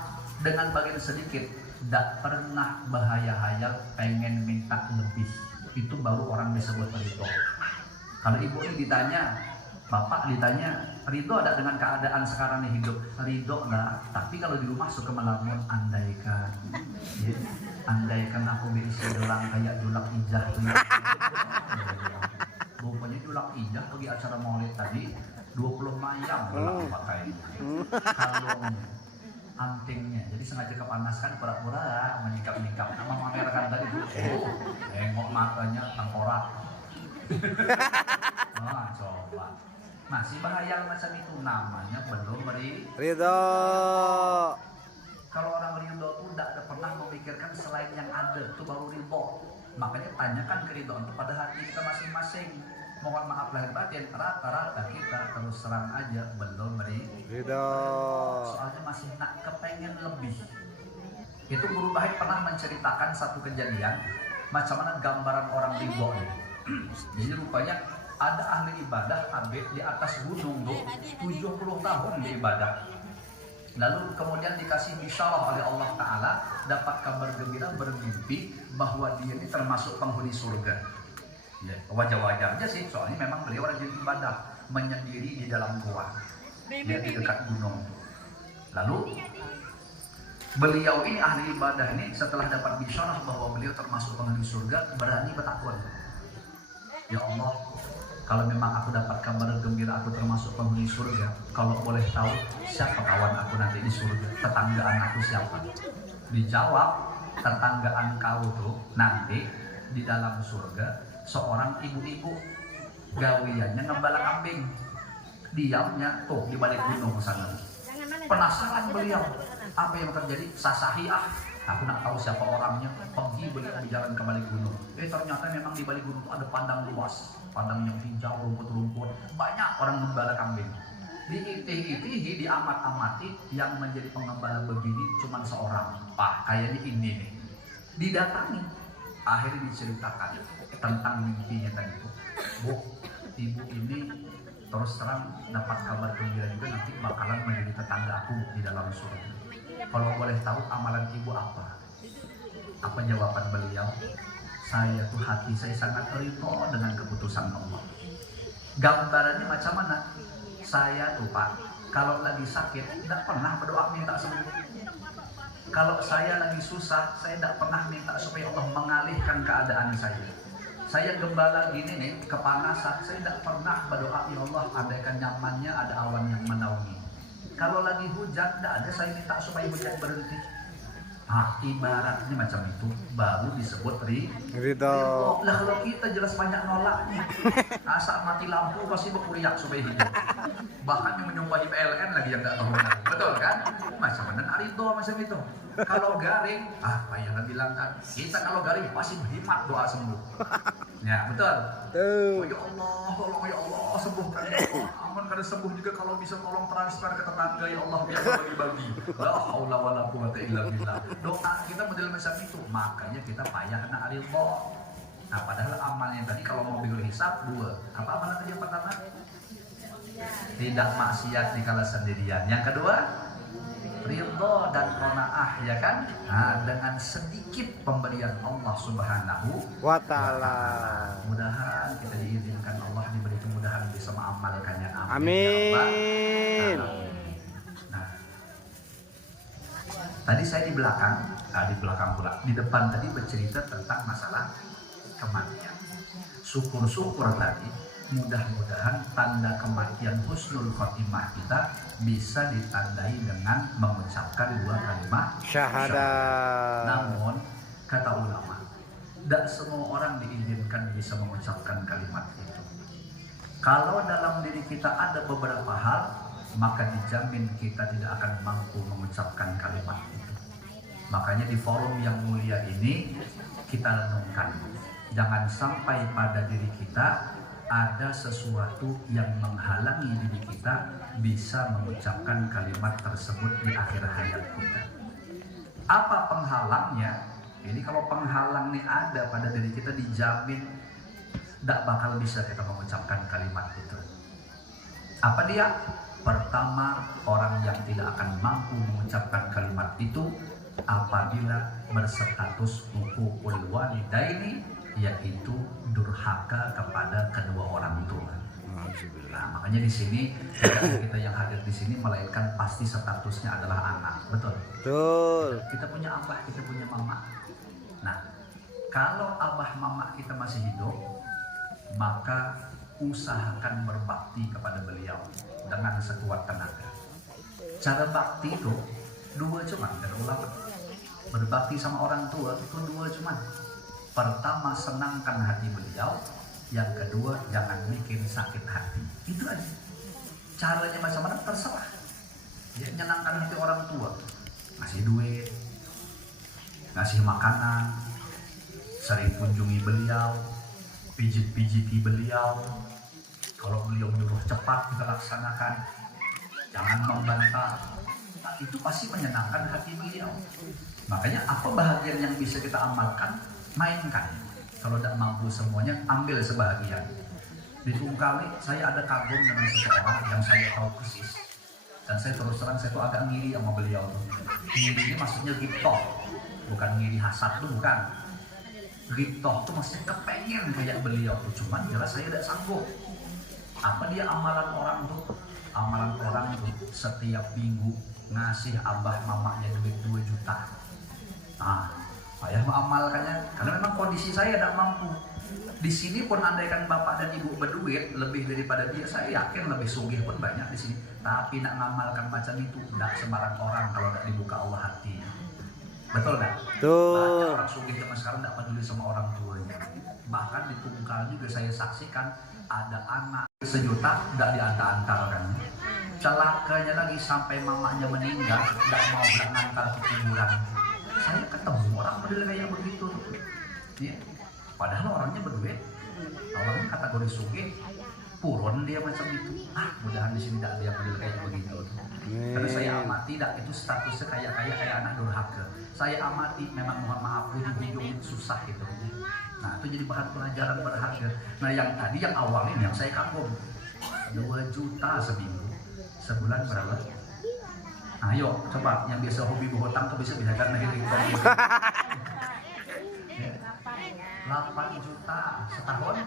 Dengan bagian sedikit, tidak pernah bahaya-hayal pengen minta lebih. Itu baru orang disebut ridho. Kalau ibu ini ditanya, bapak ditanya, ridho ada dengan keadaan sekarang nih hidup? Ridho enggak, tapi kalau di rumah suka melamun, andaikan ya, andaikan aku bisa gelang kayak Julak Ijah tuh. Bapaknya Julak Ijah pergi acara maulid tadi 20 mayang gelang pakai kalung antingnya, jadi sengaja kepanaskan pura-pura menyingkap-nyingkap nama mamerkan tadi bu. Tengok matanya tengkorak. Nah, coba masih bahaya macam itu, namanya belum ridho. Kalau orang ridho itu tidak pernah memikirkan selain yang ada, itu baru ridho. Makanya tanyakan keridhaan kepada hati kita masing-masing. Mohon maaf lahir batin, rata-rata kita terus terang aja belum ridho. Soalnya masih nak kepengen lebih. Itu Guru Bahid pernah menceritakan satu kejadian macam mana gambaran orang ridho ini. Jadi rupanya ada ahli ibadah abid di atas gunung tuh 70 tahun beribadah. Lalu kemudian dikasih bisyarah oleh Allah Ta'ala, dapat kabar gembira, bermimpi bahwa dia ini termasuk penghuni surga. Ya, wajar-wajar aja sih, soalnya memang beliau rajin ibadah, menyendiri di dalam gua, dia di dekat gunung. Lalu beliau ini ahli ibadah ini setelah dapat bisyarah bahwa beliau termasuk penghuni surga, berani bertakwa. Ya Allah, kalau memang aku dapat kabar gembira aku termasuk penghuni surga, kalau boleh tahu siapa kawan aku nanti di surga, tetanggaan aku siapa? Dijawab, tetanggaan kau tuh nanti di dalam surga seorang ibu-ibu, gawiannya ngembala kambing, diamnya tuh di balik gunung sana. Penasaran beliau, apa yang terjadi? Sasahi aku nak tahu siapa orangnya. Pergi beliau berjalan ke balik gunung. Ternyata memang di balik gunung itu ada padang luas, padang yang hijau, rumput-rumput, banyak orang gembala kambing. Diitih-itihi, diamat-amati, yang menjadi pengembala begini cuma seorang. Kayaknya ini nih. Didatangi, akhirnya diceritakan tentang mimpinya tadi itu. Bu, ibu ini terus terang dapat kabar gembira juga nanti bakalan menjadi tetangga aku di dalam surga. Kalau boleh tahu amalan ibu apa? Apa jawaban beliau? Saya tuh hati saya sangat ridho dengan keputusan Allah. Gambarannya macam mana? Saya tuh Pak, kalau lagi sakit tidak pernah berdoa minta sembuh. Kalau saya lagi susah, saya tidak pernah minta supaya Allah mengalihkan keadaan saya. Saya gembala gini nih, kepanasan, saya tidak pernah berdoa, ya Allah andaikan nyamannya ada awan yang menaungi. Kalau lagi hujan, tidak ada saya minta supaya hujan berhenti. Ibaratnya macam itu, baru disebut ridho. Lah kalau kita jelas banyak nolaknya. Asal mati lampu pasti berkuriak supaya hidup. Bahkan yang menyumpahi PLN lagi yang nggak tahu benar. Betul kan? Macam mana ridho macam itu. Kalau garing, payahlah bilang kan. Kita kalau garing pasti berhimat doa sembuh. Ya betul. Oh ya Allah, tolong ya Allah sembuhkan. Aman kada sembuh juga kalau bisa tolong transfer ke tetangga ya Allah biar bagi-bagi. La haula wala quwata illa billah. Doa kita model macam itu, makanya kita payah kena ridho. Nah padahal amalnya tadi kalau mau hisab 2. Apa amalan tadi yang pertama? Tidak maksiat di kala sendirian. Yang kedua, ridho dan qanaah, ya kan? Nah, dengan sedikit pemberian Allah Subhanahu wa ta'ala. Mudah-mudahan kita diizinkan Allah diberi kemudahan bisa mengamalkannya. Amin. Nah, tadi saya di belakang pula, di depan tadi bercerita tentang masalah kematian. Syukur-syukur tadi, mudah-mudahan tanda kematian husnul khotimah kita bisa ditandai dengan mengucapkan 2 kalimat syahadat. Namun kata ulama, tidak semua orang diizinkan bisa mengucapkan kalimat itu. Kalau dalam diri kita ada beberapa hal, maka dijamin kita tidak akan mampu mengucapkan kalimat itu. Makanya di forum yang mulia ini kita renungkan, jangan sampai pada diri kita ada sesuatu yang menghalangi diri kita bisa mengucapkan kalimat tersebut di akhir hayat kita. Apa penghalangnya? Ini kalau penghalang ini ada pada diri kita, dijamin tidak bakal bisa kita mengucapkan kalimat itu. Apa dia? Pertama, orang yang tidak akan mampu mengucapkan kalimat itu apabila berstatus hukukul walidaini, yaitu durhaka kepada kedua orang tua. Nah, makanya di sini kita yang hadir di sini melainkan pasti statusnya adalah anak, betul? Betul. Kita punya abah, kita punya mama. Nah, kalau abah mama kita masih hidup, maka usahakan berbakti kepada beliau dengan sekuat tenaga. Cara bakti itu 2 cuman, kata ulama. Berbakti sama orang tua itu 2 cuman. Pertama, senangkan hati beliau. Yang kedua, jangan bikin sakit hati. Itu aja. Caranya macam mana terserah. Ya, menyenangkan hati orang tua. Ngasih duit, ngasih makanan, sering kunjungi beliau, pijit-pijiti beliau. Kalau beliau menyuruh cepat kita laksanakan. Jangan membantah. Nah, itu pasti menyenangkan hati beliau. Makanya apa bahagian yang bisa kita amalkan? Mainkan. Kalau tidak mampu semuanya, ambil sebahagian. Di Tungkali saya ada kagum dengan seseorang yang saya tahu persis. Dan saya terus terang saya tuh agak ngiri sama beliau tuh. Ngiri ini maksudnya giptoh, bukan ngiri hasad tuh bukan. Giptoh tuh masih kepengen kayak beliau tuh, cuman jelas saya tidak sanggup. Apa dia amalan orang tuh? Amalan orang tuh setiap minggu ngasih abah mamanya duit 2 juta. Nah, saya mengamalkannya karena memang kondisi saya tidak mampu. Di sini pun andaikan bapak dan ibu berduit lebih daripada dia, saya yakin lebih sugih pun banyak di sini. Tapi nak ngamalkan macam itu tidak sembarang orang kalau tidak dibuka Allah hatinya. Betul nggak? Betul. Banyak orang sugih zaman sekarang tidak peduli sama orang tuanya. Bahkan di Tungkal juga saya saksikan ada anak 1 juta tidak diantar-antarkan. Celakanya lagi sampai mamanya meninggal tidak mau ngantar ke kuburan. Saya ketemu orang model kayak begitu. Ya. Padahal orangnya berduit, orangnya kategori sugih, purun dia macam itu. Mudahan di sini tidak ada yang model kayak begitu. Karena saya amati tidak itu statusnya kayak anak durhaka. Saya amati memang mohon maaf ujung-ujung susah gitu. Nah itu jadi bahan pelajaran berharga. Nah yang tadi yang awal ini yang saya kagum 2 juta seminggu, sebulan berapa? Ayo coba yang biasa hobi berhutang tuh bisa kan lagi 8 juta setahun.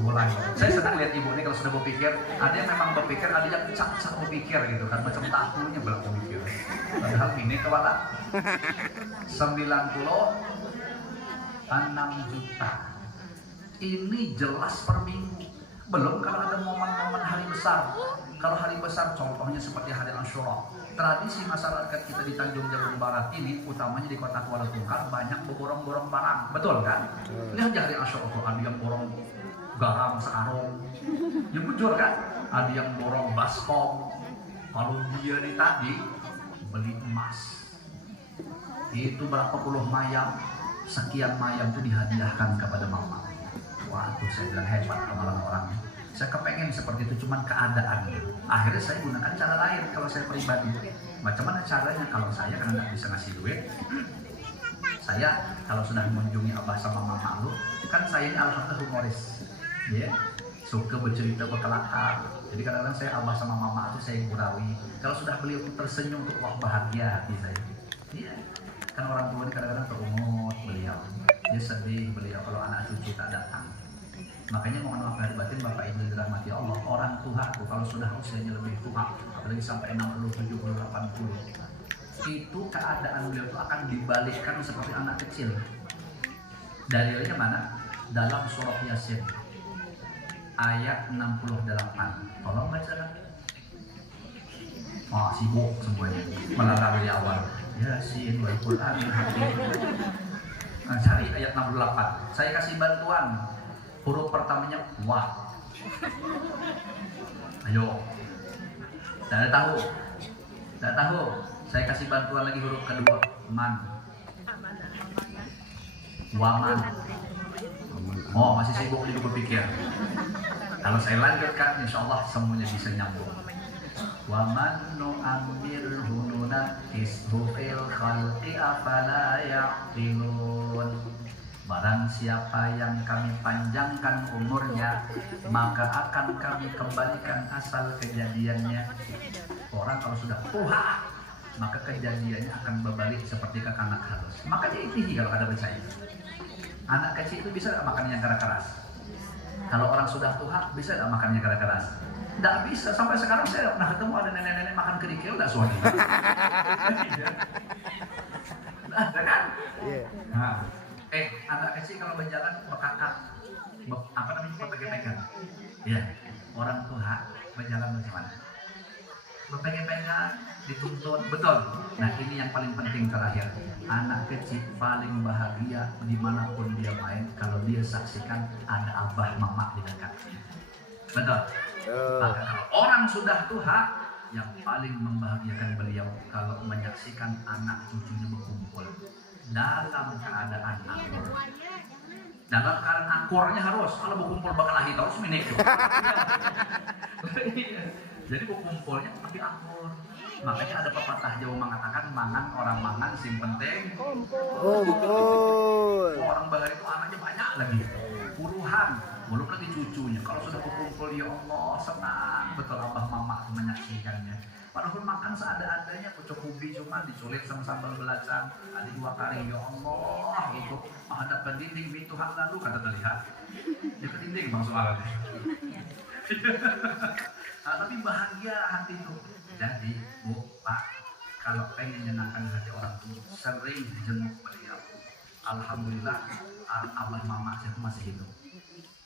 Mulai. Saya senang lihat ibu ini kalau sudah berpikir. Ada yang memang berpikir, ada yang cak-cak berpikir gitu kan, macam takunya belum berpikir. Padahal ini kepala 96 juta. Ini jelas per minggu. Belum kalau ada momen-momen hari besar. Kalau hari besar contohnya seperti hari Asyura. Tradisi masyarakat kita di Tanjung Jabung Barat ini, utamanya di kota Kuala Tungkal, banyak berborong-borong barang, betul kan? Lihat hari Asyura tuh, ada yang borong garam sekarung, ya bujur kan? Ada yang borong baskom. Kalau dia nih tadi beli emas, itu berapa puluh mayam, sekian mayam itu dihadiahkan kepada mama. Waduh, saya bilang hebat amalan orangnya. Saya kepengen seperti itu, cuman keadaan. Akhirnya saya gunakan cara lain kalau saya pribadi. Macam mana caranya? Kalau saya karena nggak bisa ngasih duit, saya kalau sudah mengunjungi abah sama mama lu, kan saya ini alhamdulillah humoris, ya, suka bercerita berkelakar. Jadi kadang-kadang saya abah sama mama itu saya gurauin. Kalau sudah beliau tersenyum tuh wah bahagia hati saya. Iya, kan orang tua ini kadang-kadang terungut beliau, dia sedih beliau kalau anak cucu tak datang. Makanya mohon maaf lahir batin Bapak Ibu dirahmati Allah, orang tua tuh kalau sudah usianya lebih tua, apalagi sampai 60, 70, 80, itu keadaan beliau itu akan dibalikkan seperti anak kecil. Dalilnya mana? Dalam surah Yasin ayat 68. Tolong bacakan. Wah, sibuk semuanya melalui dari awal. Yasin wal Qur'anil Hakim. Nah, cari ayat 68. Saya kasih bantuan. Huruf pertamanya wa. Ayo. Tidak tahu. Tidak tahu. Saya kasih bantuan lagi huruf kedua. Man. Waman. Oh, masih sibuk juga berpikir. Kalau saya lanjutkan, insya Allah semuanya bisa nyambung. Waman nu'amirhu nunakishu fil khalqi afala ya'qilun. Barang siapa yang kami panjangkan umurnya, maka akan kami kembalikan asal kejadiannya. Orang kalau sudah tua, maka kejadiannya akan berbalik seperti kekanak halus. Makanya itu kalau ada percaya. Anak kecil itu bisa tidak makannya cara keras? Kalau orang sudah tua, bisa tidak makannya cara keras? Tidak bisa. Sampai sekarang saya pernah ketemu ada nenek-nenek makan kerikil, tidak suami. Nah, kan? Nah. Anak kecil kalau berjalan berkakak, apa namanya, berpegang-pegang. Ya, orang tua berjalan macam mana? Berpegang-pegang, dituntun, betul. Nah ini yang paling penting terakhir. Anak kecil paling bahagia dimanapun dia main kalau dia saksikan ada abah mama di dekatnya. Betul. Maka kalau orang sudah tua, yang paling membahagiakan beliau kalau menyaksikan anak cucunya berkumpul dalam keadaan akur. Dalam keadaan akurnya harus, kalau berkumpul berkelahi terus minik. Jadi berkumpulnya tapi akur. Makanya ada pepatah Jawa mengatakan mangan orang mangan sing penting. Oh betul. Orang Balar itu anaknya banyak lagi, puluhan, belum lagi cucunya. Kalau sudah berkumpul kumpul, ya Allah, senang betul abah mama menyaksikannya. Walaupun makan seada-adanya, pucuk ubi cuma diculik sama sambal belacan, ada 2 kali, ya Allah, itu menghadap ke dinding, mi Tuhan lalu kata terlihat, ya ke dinding bang soalnya. Nah, tapi bahagia hati itu. Jadi Bu, Pak, kalau pengen menyenangkan hati orang tua, sering jenguk beliau. Alhamdulillah, abah mama saya itu masih hidup.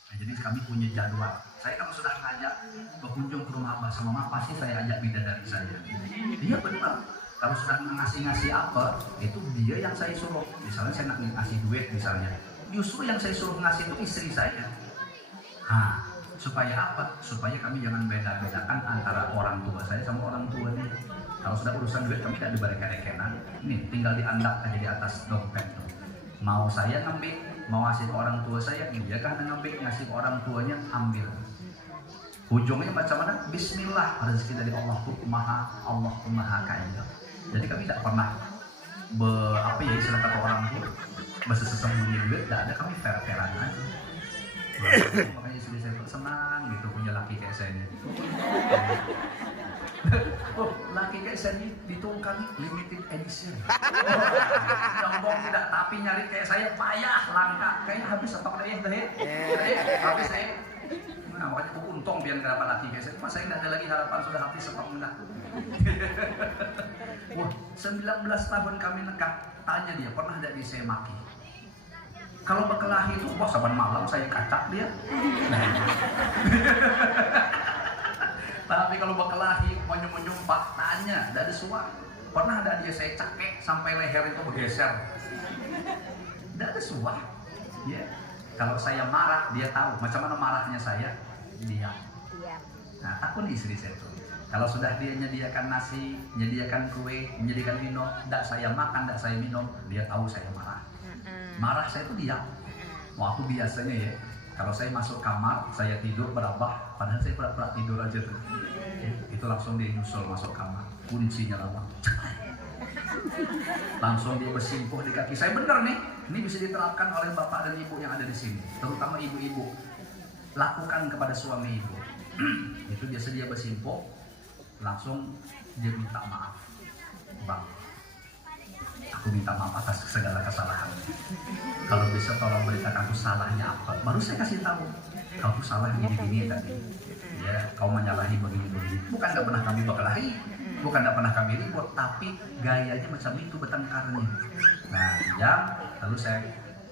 Nah, jadi kami punya jadwal. Saya kalau sudah ngajak berkunjung ke rumah abah sama mama, pasti saya ajak bidadari saya. Dia benar. Kalau sudah ngasih apa, itu dia yang saya suruh. Misalnya saya nak ngasih duit misalnya, justru yang saya suruh ngasih itu istri saya. Nah, supaya apa? Supaya kami jangan beda-bedakan antara orang tua saya sama orang tua dia. Kalau sudah urusan duit kami tidak diberikan-ekenan. Ini tinggal diandak aja di atas dompet tuh. Mau saya ngambil, mau ngasih ke orang tua saya, dia kan ngambil, ngasih ke orang tuanya, ambil. Ujungnya macam mana? Bismillah, rezeki dari Allah tuh maha kaya. Jadi kami tidak pernah istilah kata orang tua bersembunyi duit, tidak ada, kami fair-fairan aja. Makanya istri saya tuh senang gitu punya laki kayak saya ini. Oh, laki kayak saya ini ditungkangi limited edition. Sombong tidak, tapi nyari kayak saya payah, langka. Kayaknya habis apa deh. Habis saya. Nah, makanya aku untung biar nggak dapat laki kayak saya. Cuma saya nggak ada lagi harapan, sudah habis sepak mudah. Wah, 19 tahun kami nekah. Tanya dia, pernah tidak di saya maki? Kalau berkelahi itu, wah saban malam saya kacak dia. Tapi kalau berkelahi, mau nyumpah, tanya, tidak ada suara. Pernah ada dia saya cakek sampai leher itu bergeser. Tidak ada suara. Ya. Kalau saya marah, dia tahu. Macam mana marahnya saya? Diam. Nah, takut istri saya tuh. Kalau sudah dia menyediakan nasi, menyediakan kue, menyediakan minum, tidak saya makan, tidak saya minum, dia tahu saya marah. Marah saya itu diam. Waktu biasanya ya, kalau saya masuk kamar, saya tidur berabah, padahal saya pura-pura tidur aja tuh. Ya, itu langsung dia nyusul masuk kamar, kuncinya lama. Langsung dia bersimpuh di kaki saya. Bener nih, ini bisa diterapkan oleh bapak dan ibu yang ada di sini, terutama ibu-ibu. Lakukan kepada suami ibu. Itu biasa dia bersimpuh, langsung dia minta maaf. Bang, aku minta maaf atas segala kesalahan. Kalau bisa tolong beritakan aku salahnya apa. Baru saya kasih tahu, kau tuh salah gini-gini tadi. Ya, kau menyalahi begini-begini. Bukan gak pernah kami berkelahi, bukan gak pernah kami ribut, tapi gayanya macam itu bertengkarnya. Nah, diam. Lalu saya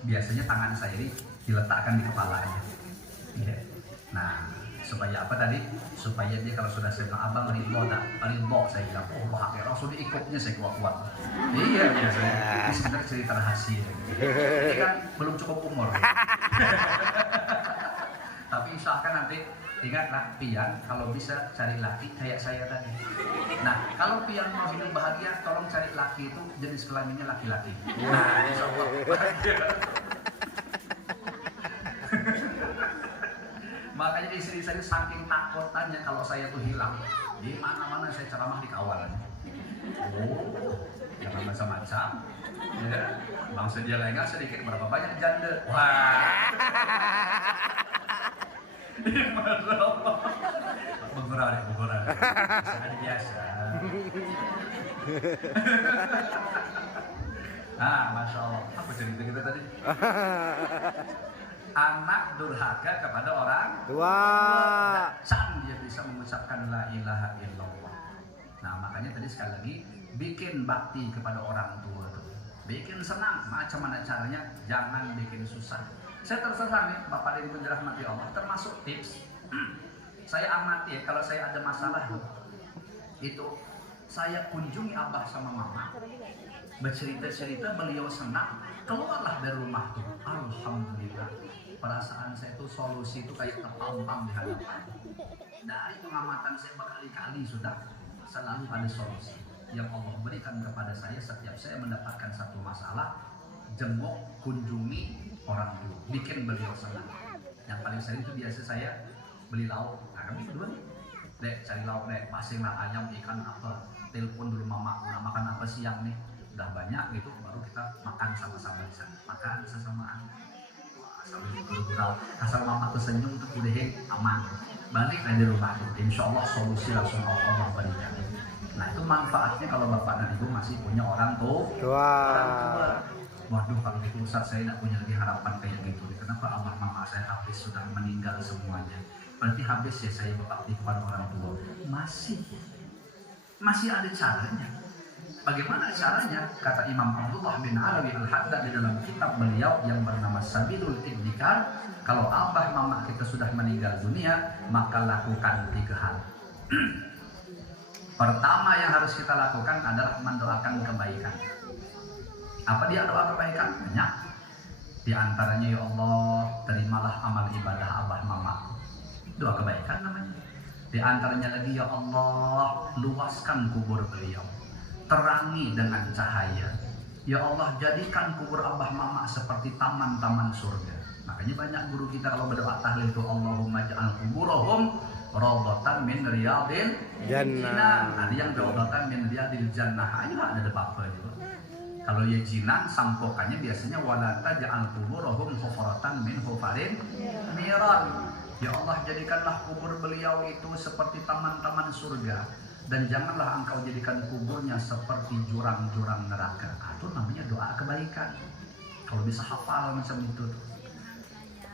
biasanya tangan saya ini diletakkan di kepalanya. Ya. Nah, supaya apa tadi? Supaya dia kalau sudah saya bilang, abang ridho tak? Ridho, saya bilang, oh bahagia, langsung diikutnya saya kuat-kuat. Iya biasanya, ini sebenarnya cerita rahasia. Ini kan belum cukup umur. Tapi usahakan nanti, ingatlah Pian, kalau bisa cari laki kayak saya tadi. Nah, kalau Pian mau hidup bahagia, tolong cari laki itu jenis kelaminnya laki-laki. Nah, insya Allah bahagia. Makanya istri saya saking takutannya kalau saya tuh hilang, di mana-mana saya ceramah di kawalan. Oh, jangan macam-macam. Ya, bangsa dia lengah sedikit berapa banyak janda. Wah. Beberapa. Ada biasa. Ah, masya Allah. Apa cerita kita tadi? Anak durhaka kepada orang tua. San dia bisa mengucapkan la ilaha illallah. Nah, makanya tadi sekali lagi bikin bakti kepada orang tua tuh. Bikin senang, macam mana caranya, jangan bikin susah. Saya terserah nih, Bapak dan Ibu dirahmati Allah, termasuk tips. Saya amati ya, kalau saya ada masalah itu saya kunjungi abah sama mama, bercerita-cerita, beliau senang, keluarlah dari rumah tuh. Alhamdulillah, perasaan saya tuh solusi itu kayak terpampang di hadapan. Dari pengamatan saya berkali-kali sudah selalu ada solusi yang Allah berikan kepada saya setiap saya mendapatkan satu masalah. Jenguk, kunjungi orang tua, bikin beliau senang. Yang paling sering itu biasa saya beli lauk. Nah, kami berdua nih, dek cari lauk dek, pasang ayam, ikan apa, telepon dulu mama, nah, makan apa siang nih, udah banyak gitu, baru kita makan sama-sama di sana, makan sesamaan. sambil bergurau. Asal mama tuh senyum tuh udah aman. Balik dari rumah tuh, insya Allah solusi langsung Allah berikan. Nah itu manfaatnya kalau bapak dan ibu masih punya orang tua. Waduh kalau gitu Ustaz saya tidak punya lagi harapan kayak gitu. Kenapa abah mama saya habis sudah meninggal semuanya? Berarti habis ya saya berbakti kepada orang tua. Masih ada caranya. Bagaimana caranya? Kata Imam Abdullah bin Alawi Al-Haddad di dalam kitab beliau yang bernama Sabilul Ibtikar, kalau abah mama kita sudah meninggal dunia, maka lakukan 3 hal. Pertama yang harus kita lakukan adalah mendoakan kebaikan. Apa dia doa kebaikan? Banyak. Di antaranya, ya Allah, terimalah amal ibadah abah mama. Doa kebaikan namanya. Di antaranya lagi, ya Allah, luaskan kubur beliau, terangi dengan cahaya. Ya Allah, jadikan kubur abah mama seperti taman-taman surga. Makanya banyak guru kita kalau berdoa tahlil itu, Allahumma ja'al kuburahum rawdatan min riyadil jannah. Ada yang rawdatan min riyadil jannah. Ayo ada apa juga. Kalau ya jinan sampokannya biasanya wala taj'al kuburahum hufratan min hufarin niran. Ya Allah, jadikanlah kubur beliau itu seperti taman-taman surga, dan janganlah engkau jadikan kuburnya seperti jurang-jurang neraka. Itu namanya doa kebaikan. Kalau bisa hafal macam itu.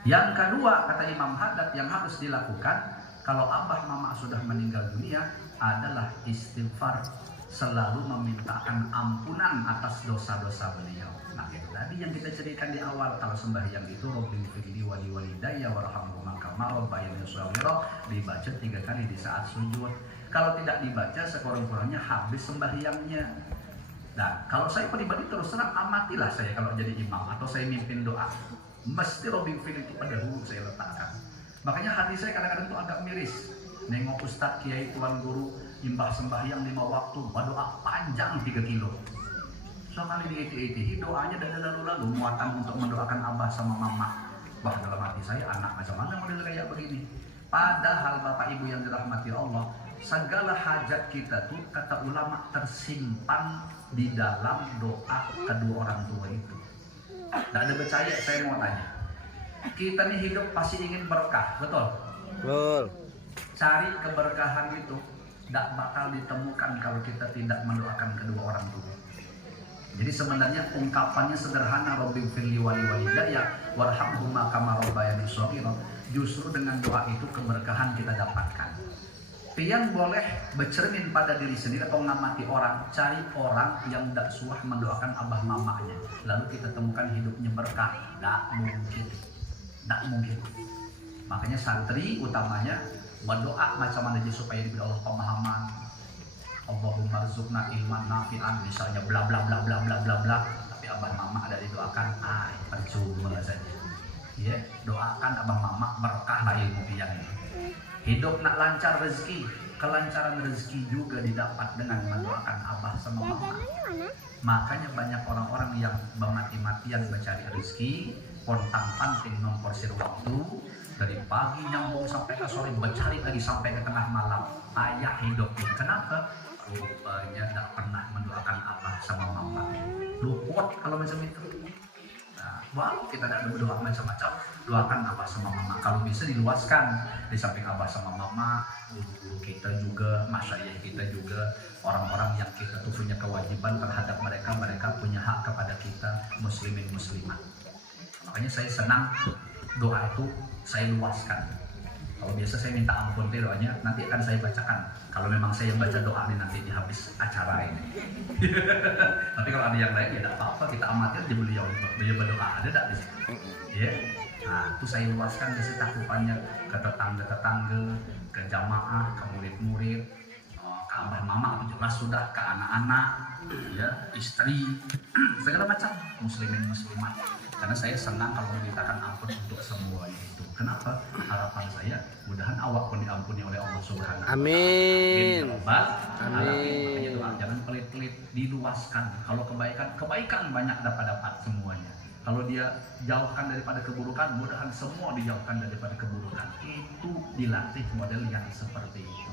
Yang kedua, kata Imam Haddad, yang harus dilakukan kalau abah mama sudah meninggal dunia adalah istighfar, selalu memintakan ampunan atas dosa-dosa beliau. Nah itu tadi yang kita ceritakan di awal. Kalau sembahyang itu Rabbil firli wali walidayya warhamhuma kama rabbayani shaghira, dibaca 3 kali di saat sujud. Kalau tidak dibaca, sekurang-kurangnya habis sembahyangnya. Nah kalau saya pribadi terus terang amatilah saya kalau jadi imam atau saya mimpin doa, mesti Rabbil firli itu pada dulu saya letakkan. Makanya hati saya kadang-kadang tuh agak miris nengok ustadz, kiai, tuan guru imbah sembahyang 5 waktu, berdoa panjang 3 kilo. Sekali diiti-iti, doanya dan lalu-lalu muatan untuk mendoakan abah sama mama. Wah dalam hati saya, anak macam mana model kayak begini. Padahal bapak ibu yang dirahmati Allah, segala hajat kita tuh kata ulama tersimpan di dalam doa kedua orang tua itu. Tidak ada percaya, saya mau tanya. Kita nih hidup pasti ingin berkah, betul? Betul. Cari keberkahan itu tidak bakal ditemukan kalau kita tidak mendoakan kedua orang tua. Jadi sebenarnya ungkapannya sederhana, Rabbil firli wali walidayya warhamhuma kama rabbayani shaghira. Justru dengan doa itu keberkahan kita dapatkan. Pian boleh bercermin pada diri sendiri atau mengamati orang, cari orang yang tidak suah mendoakan abah mamanya, lalu kita temukan hidupnya berkah. Tidak mungkin. Makanya santri utamanya berdoa macam mana aja supaya diberi Allah pemahaman. Allahumma rzuqna ilman nafi'an, misalnya bla bla bla bla bla bla bla, tapi abah mama ada didoakan, percuma saja. Ya, doakan abah mama berkahlah ilmu pian. Hidup nak lancar rezeki, kelancaran rezeki juga didapat dengan mendoakan abah sama mama. Makanya banyak orang-orang yang bermati-matian mencari rezeki, pontang-panting memporsir waktu, dari pagi nyambung sampai ke sore, mencari lagi sampai ke tengah malam. Ayah hidupnya. Kenapa? Rupanya tidak pernah mendoakan abah sama mama. Luput kalau macam itu. Nah, walau kita tidak berdoa macam-macam, doakan abah sama mama. Kalau bisa diluaskan, di samping abah sama mama, guru kita juga, masyayikh kita juga, orang-orang yang kita tuh punya kewajiban terhadap mereka, mereka punya hak kepada kita, muslimin muslimat. Makanya saya senang doa itu saya luaskan. Kalau biasa saya minta ampun doanya, nanti akan saya bacakan. Kalau memang saya baca doa ini nanti di habis acara ini. Tapi kalau ada yang lain ya tidak apa-apa, kita amatir di beliau berdoa, ada tidak di situ? Ya. Nah itu saya luaskan kasih cakupannya ke tetangga-tetangga, ke jamaah, ke murid-murid, ke abah mama itu jelas sudah, ke anak-anak, ya, istri, segala macam muslimin muslimat. Karena saya senang kalau memintakan ampun untuk semuanya itu. Kenapa? Harapan saya mudahan awak pun diampuni oleh Allah Subhanahu wa Ta'ala. Amin. Makanya doa jangan pelit-pelit, diluaskan. Kalau kebaikan banyak dapat semuanya. Kalau dia jauhkan daripada keburukan, mudahan semua dijauhkan daripada keburukan. Itu dilatih model yang seperti itu.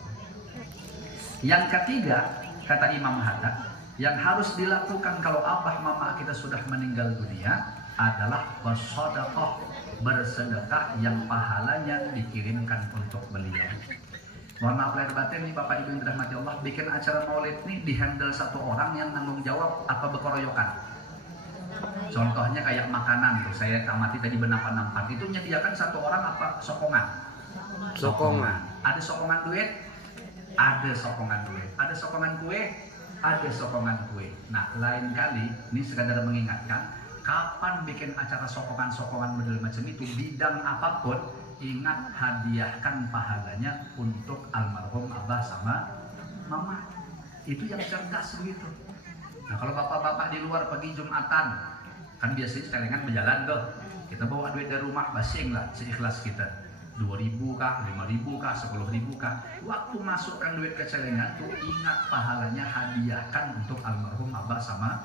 Yang ketiga, kata Imam Haddad, yang harus dilakukan kalau abah mama kita sudah meninggal dunia adalah bersedekah, bersedekah yang pahalanya dikirimkan untuk beliau. Mohon maaf lahir batin nih Bapak Ibu yang dirahmati Allah, bikin acara maulid nih dihandle satu orang yang tanggung jawab apa berkeroyokan. Contohnya kayak makanan tuh, saya amati tadi benampan-nampan itu menyediakan satu orang apa sokongan? Sokongan. Ada sokongan duit, ada sokongan duit, ada sokongan kue, ada sokongan kue. Nah lain kali, ini sekadar mengingatkan, kapan bikin acara sokongan-sokongan model macam itu, bidang apapun, ingat hadiahkan pahalanya untuk almarhum abah sama mama. Itu yang cerdas begitu. Nah kalau bapak-bapak di luar pergi Jumatan, kan biasanya celengan berjalan tuh, kita bawa duit dari rumah, basing lah seikhlas kita, 2.000 kah, 5.000 kah, 10.000 kah. Waktu masukkan duit ke celengan tuh ingat pahalanya hadiahkan untuk almarhum abah sama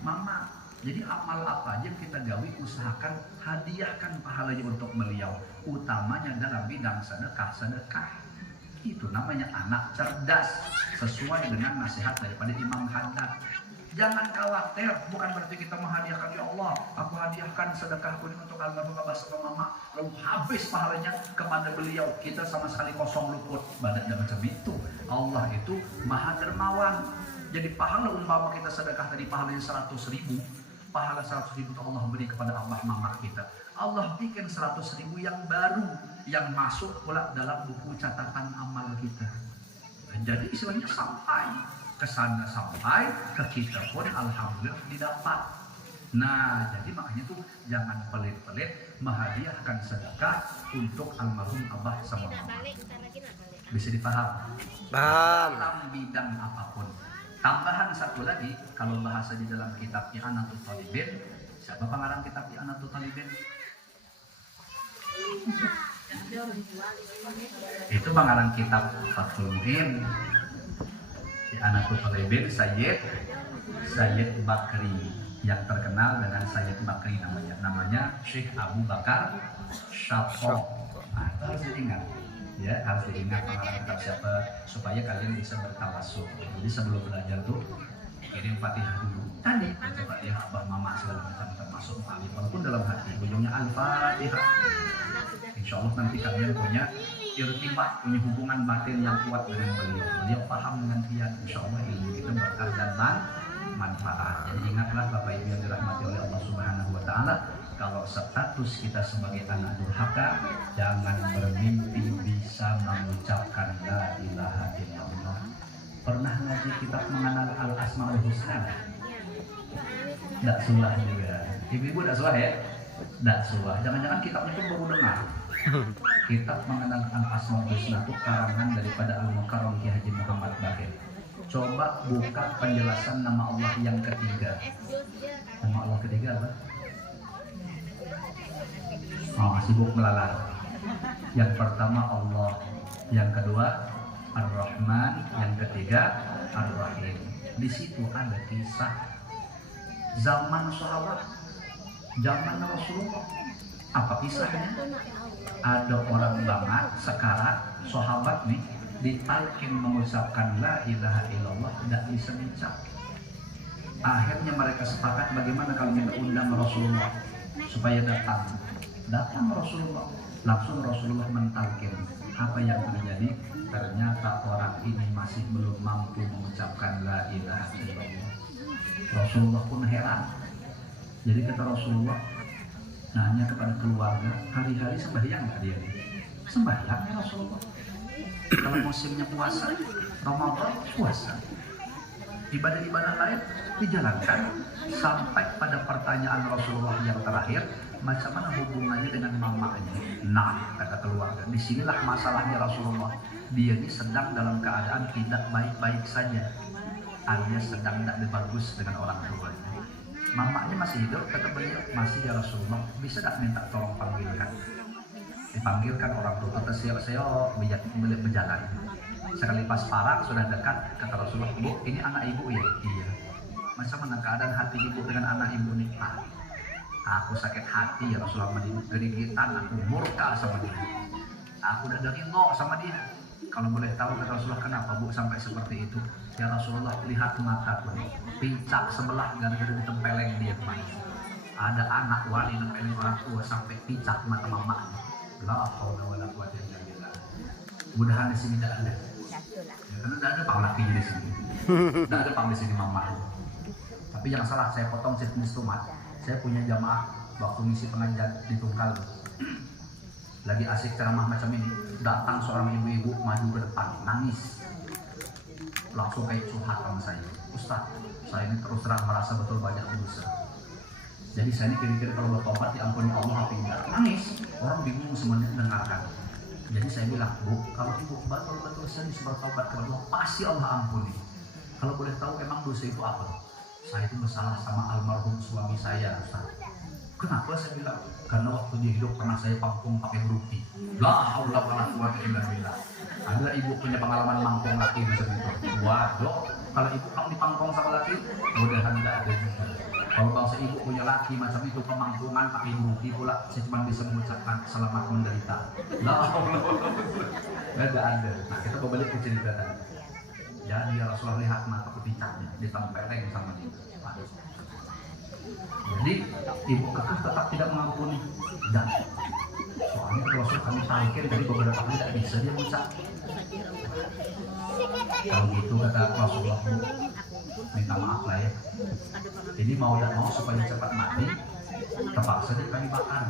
mama. Jadi amal apa aja yang kita gawi, usahakan hadiahkan pahalanya untuk beliau, utamanya dalam bidang sedekah. Itu namanya anak cerdas, sesuai dengan nasihat daripada Imam Haddad. Jangan khawatir, bukan berarti kita menghadiahkan, ya Allah, aku hadiahkan sedekahku untuk almarhum abah sama mama, lalu habis pahalanya kepada beliau, kita sama sekali kosong luput. Badan dan macam itu. Allah itu maha dermawan. Jadi pahala umpama kita sedekah tadi pahalanya 100.000, pahala 100.000 itu Allah beri kepada abah mama kita. Allah bikin 100.000 yang baru, yang masuk pula dalam buku catatan amal kita. Jadi istilahnya sampai ke sana, sampai ke kita pun alhamdulillah didapat. Nah, jadi makanya tuh jangan pelit-pelit menghadiahkan sedekah untuk almarhum abah sama mama. Bisa dipaham? Paham. Dalam bidang apapun. Tambahan satu lagi, kalau bahasa di dalam kitab I'anatul Talibin, siapa pengarang kitab I'anatul Talibin? Itu pengarang kitab Fathul Mu'in. I'anatul Talibin Sayyid Bakri, yang terkenal dengan Sayyid Bakri namanya Syekh Abu Bakar Syafo. Nah, itu harus diingat. Ya, harus diingat pengarang kitab siapa supaya kalian bisa bertawasul. Jadi sebelum belajar tuh kirim Fatihah dulu. Tadi baca Fatihah abah mama segala macam termasuk mu'alif, walaupun dalam hati ujungnya Al-Fatihah. Insya Allah nanti kalian punya irtibat, punya hubungan batin yang kuat dengan beliau. Beliau paham dengan kiat, insya Allah ilmu kita berkah dan manfaat. Jadi ingatlah Bapak Ibu yang dirahmati oleh Allah Subhanahu Wa Taala, kalau status kita sebagai anak durhaka, jangan bermimpi bisa mengucapkan la ilaha illallah. Pernah ngaji kitab mengenal al-asmaul husna? Tidak suah juga. Ibu-ibu tidak suah ya? Tidak suah. Jangan-jangan kitabnya pun baru dengar. Kitab mengenal al-asmaul husna itu karangan daripada Al-Mukarram Ki Haji Muhammad Bakir. Coba buka penjelasan nama Allah yang ketiga. Nama Allah ketiga apa? Oh, sibuk melalar. Yang pertama Allah, yang kedua Ar-Rahman, yang ketiga Ar-Rahim. Di situ ada kisah zaman sahabat, zaman Rasulullah. Apa kisahnya? Ada orang banget sekarat, sahabat nih ditalkin mengucapkan la ilaha illallah, tidak bisa mengucap. Akhirnya mereka sepakat bagaimana kalau kita undang Rasulullah supaya datang Rasulullah. Langsung Rasulullah mentalkin. Apa yang terjadi? Ternyata orang ini masih belum mampu mengucapkan la ilaha illallah. Rasulullah pun heran. Jadi kata Rasulullah, nanya kepada keluarga, hari-hari sembahyang nggak dia? Sembahyang ya Rasulullah. Kalau musimnya puasa, Ramadan puasa. Ibadah-ibadah lain dijalankan. Sampai pada pertanyaan Rasulullah yang terakhir, macam mana hubungannya dengan mamanya? Nah, kata keluarga, disinilah masalahnya Rasulullah. Dia ini sedang dalam keadaan tidak baik-baik saja, alias sedang tidak bagus dengan orang tuanya. Mamanya masih hidup, kata beliau, masih ya Rasulullah, bisa tak minta tolong panggilkan? Dipanggilkan orang tua, kata saya berjalan. Sekali pas parak sudah dekat, kata Rasulullah, Bu, ini anak ibu ya? Iya. Macam mana keadaan hati ibu dengan anak ibu nih? Aku sakit hati ya Rasulullah, gerigitan, aku murka sama dia. Aku udah rindu sama dia. Kalau boleh tahu kata Rasulullah, kenapa Bu sampai seperti itu? Ya Rasulullah, lihat mataku, pincak sebelah gara-gara ditempeleng dia kemarin. ada anak wali nempelin orang tua sampai picak mata mamanya. La haula wala quwwata illa billah. Mudahan di sini tidak ada. Ya, karena tidak ada pang laki di sini. Tidak ada pang di sini mama. Tapi jangan salah, saya potong jenis tomat. Saya punya jamaah waktu ngisi pengajian di Tungkal. Lagi asik ceramah macam ini, datang seorang ibu-ibu maju ke depan, nangis. Langsung kayak curhat sama saya. Ustaz, saya ini terus terang merasa betul banyak dosa. Jadi saya ini kira-kira kalau bertobat diampuni Allah apa enggak? Nangis, orang bingung semuanya mendengarkan. Jadi saya bilang, Bu, kalau ibu betul-betul serius bertobat kepada Allah, pasti Allah ampuni. Kalau boleh tahu emang dosa itu apa? Saya itu bersalah sama almarhum suami saya, Ustaz. Kenapa saya bilang? Karena waktu dia hidup pernah saya pangkung pakai berupi. La haula wala quwwata illa billah. Adalah ibu punya pengalaman mangkung laki macam itu. Waduh, kalau ibu kamu dipangkung sama laki, mudahan tidak ada juga. Kalau bangsa ibu punya laki macam itu pemangkungan pakai berupi pula, saya cuma bisa mengucapkan selamat menderita. La haula wala quwwata. Tidak ada. Nah, kita kembali ke cerita tadi. Jadi ya Rasulullah lihat mata kepicaknya ditempeleng sama dia. Jadi ibu kekeh tetap tidak mengampuni dan soalnya Rasul kami talkin dari beberapa kali tidak bisa dia ucap. Kalau gitu kata Rasulullah, minta maaf lah ya. Jadi mau tidak mau supaya cepat mati, terpaksa dia kami bakar.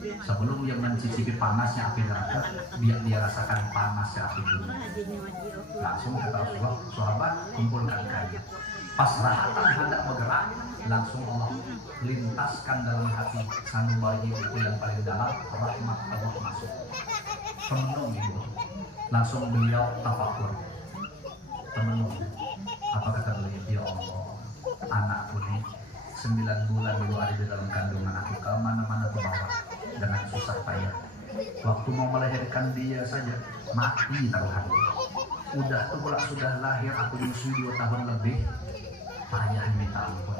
Sebelum dia mencicipi panasnya api neraka, biar dia rasakan panasnya api dunia. Langsung kata Rasulullah, sahabat kumpulkan kayu. Pas rahatan hendak bergerak, langsung Allah lintaskan dalam hati sanubari itu yang paling dalam, rahmat Allah masuk. Pemenung itu. Langsung beliau tafakur. Pemenung. Apa kata beliau? Ya Allah, anakku nih 9 bulan dulu ada di dalam kandungan aku, ke mana-mana aku bawa dengan susah payah. Waktu mau melahirkan dia saja mati taruhannya. Udah tuh pula sudah lahir aku nyusui 2 tahun lebih, payah minta ampun.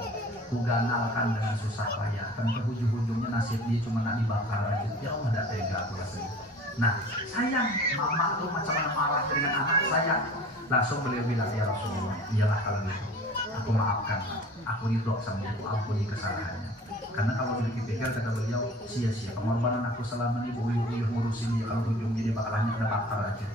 Kuganalkan dengan susah payah, kan ke ujung-ujungnya nasib dia cuma nak dibakar aja. Ya Allah, tidak tega aku rasanya. Nah sayang, mama tuh macam mana marah dengan anak sayang. Langsung beliau bilang, ya Rasulullah, iyalah kalau gitu, aku maafkan, aku ridho sama dia, aku ampuni kesalahannya. Karena kalau dipikir kata beliau, sia-sia pengorbanan aku selama ini, uyuh-uyuh ngurusin dia, kalau ujungnya dia bakal hanya kena bakar aja.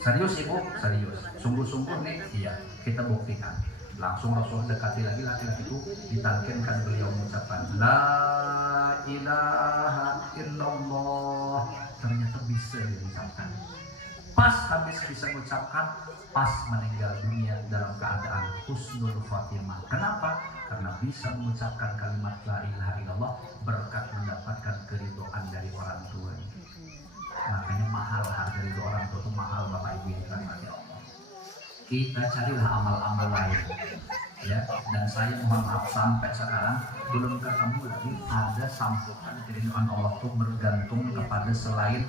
Serius ibu? Serius. Sungguh-sungguh nih? Iya, kita buktikan. Langsung Rasul dekati lagi laki-laki itu, ditalkinkan beliau mengucapkan La ilaha illallah. Ternyata bisa diucapkan. Pas habis bisa mengucapkan, pas meninggal dunia dalam keadaan husnul khatimah. Kenapa? Karena bisa mengucapkan kalimat la ilaha illallah berkat mendapatkan keridhaan dari orang tua. Makanya mahal harga ridho orang tua itu mahal, Bapak Ibu yang dirahmati Allah. Kita carilah amal-amal lain, ya. Dan saya mohon maaf sampai sekarang belum ketemu lagi ada sambutan keridhaan Allah itu bergantung kepada selain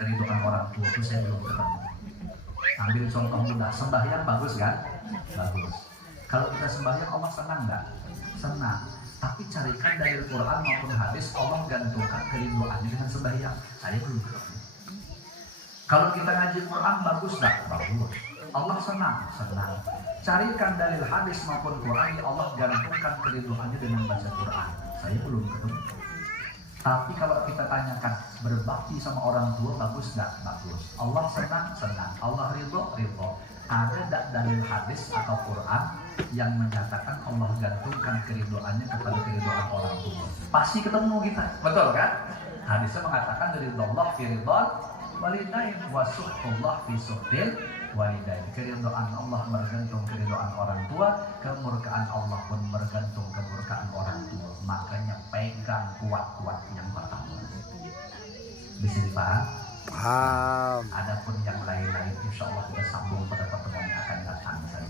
keridhaan orang tua, itu saya belum ketemu. Ambil contoh mudah, sembahyang bagus kan? Bagus. Kalau kita sembahyang Allah senang nggak? Senang. Tapi carikan dari Al-Quran maupun hadis Allah gantungkan keridhaannya dengan sembahyang. Saya belum ketemu. Kalau kita ngaji Quran bagus nggak? Bagus. Allah senang? Senang. Carikan dalil hadis maupun Quran Allah gantungkan keridhaannya dengan baca Quran. Saya belum ketemu. Tapi kalau kita tanyakan berbakti sama orang tua bagus nggak? Bagus. Allah senang? Senang. Allah ridho? Ridho. Ada tak dalil hadis atau Quran yang menyatakan Allah gantungkan keridhaannya kepada keridhaan orang tua? Pasti ketemu kita, betul kan? Hadisnya mengatakan ridho Allah fi ridho walidain wa suhtullah fi suhtil walidain. Keridhaan Allah bergantung keridhaan orang tua, kemurkaan Allah pun bergantung kemurkaan orang tua. Makanya pegang kuat-kuat yang pertama. Bisa dipaham? Paham. Adapun yang lain-lain insya Allah kita sambung pada pertemuan yang akan datang saja.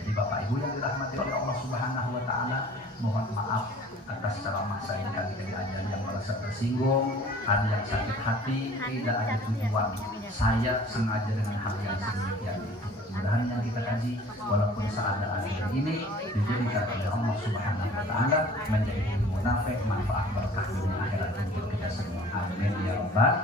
Jadi Bapak Ibu yang dirahmati oleh Allah Subhanahu wa Ta'ala, mohon maaf atas ceramah saya kali-kali aja yang merasa tersinggung, ada yang sakit hati, tidak ada tujuan saya sengaja dengan hal yang sedemikian itu. Mudah-mudahan yang kita kaji walaupun seadanya ini dijadikan oleh Allah Subhanahu wa Ta'ala menjadi ilmu nafi, manfaat berkah dunia akhirat untuk kita semua. Amin ya rabbal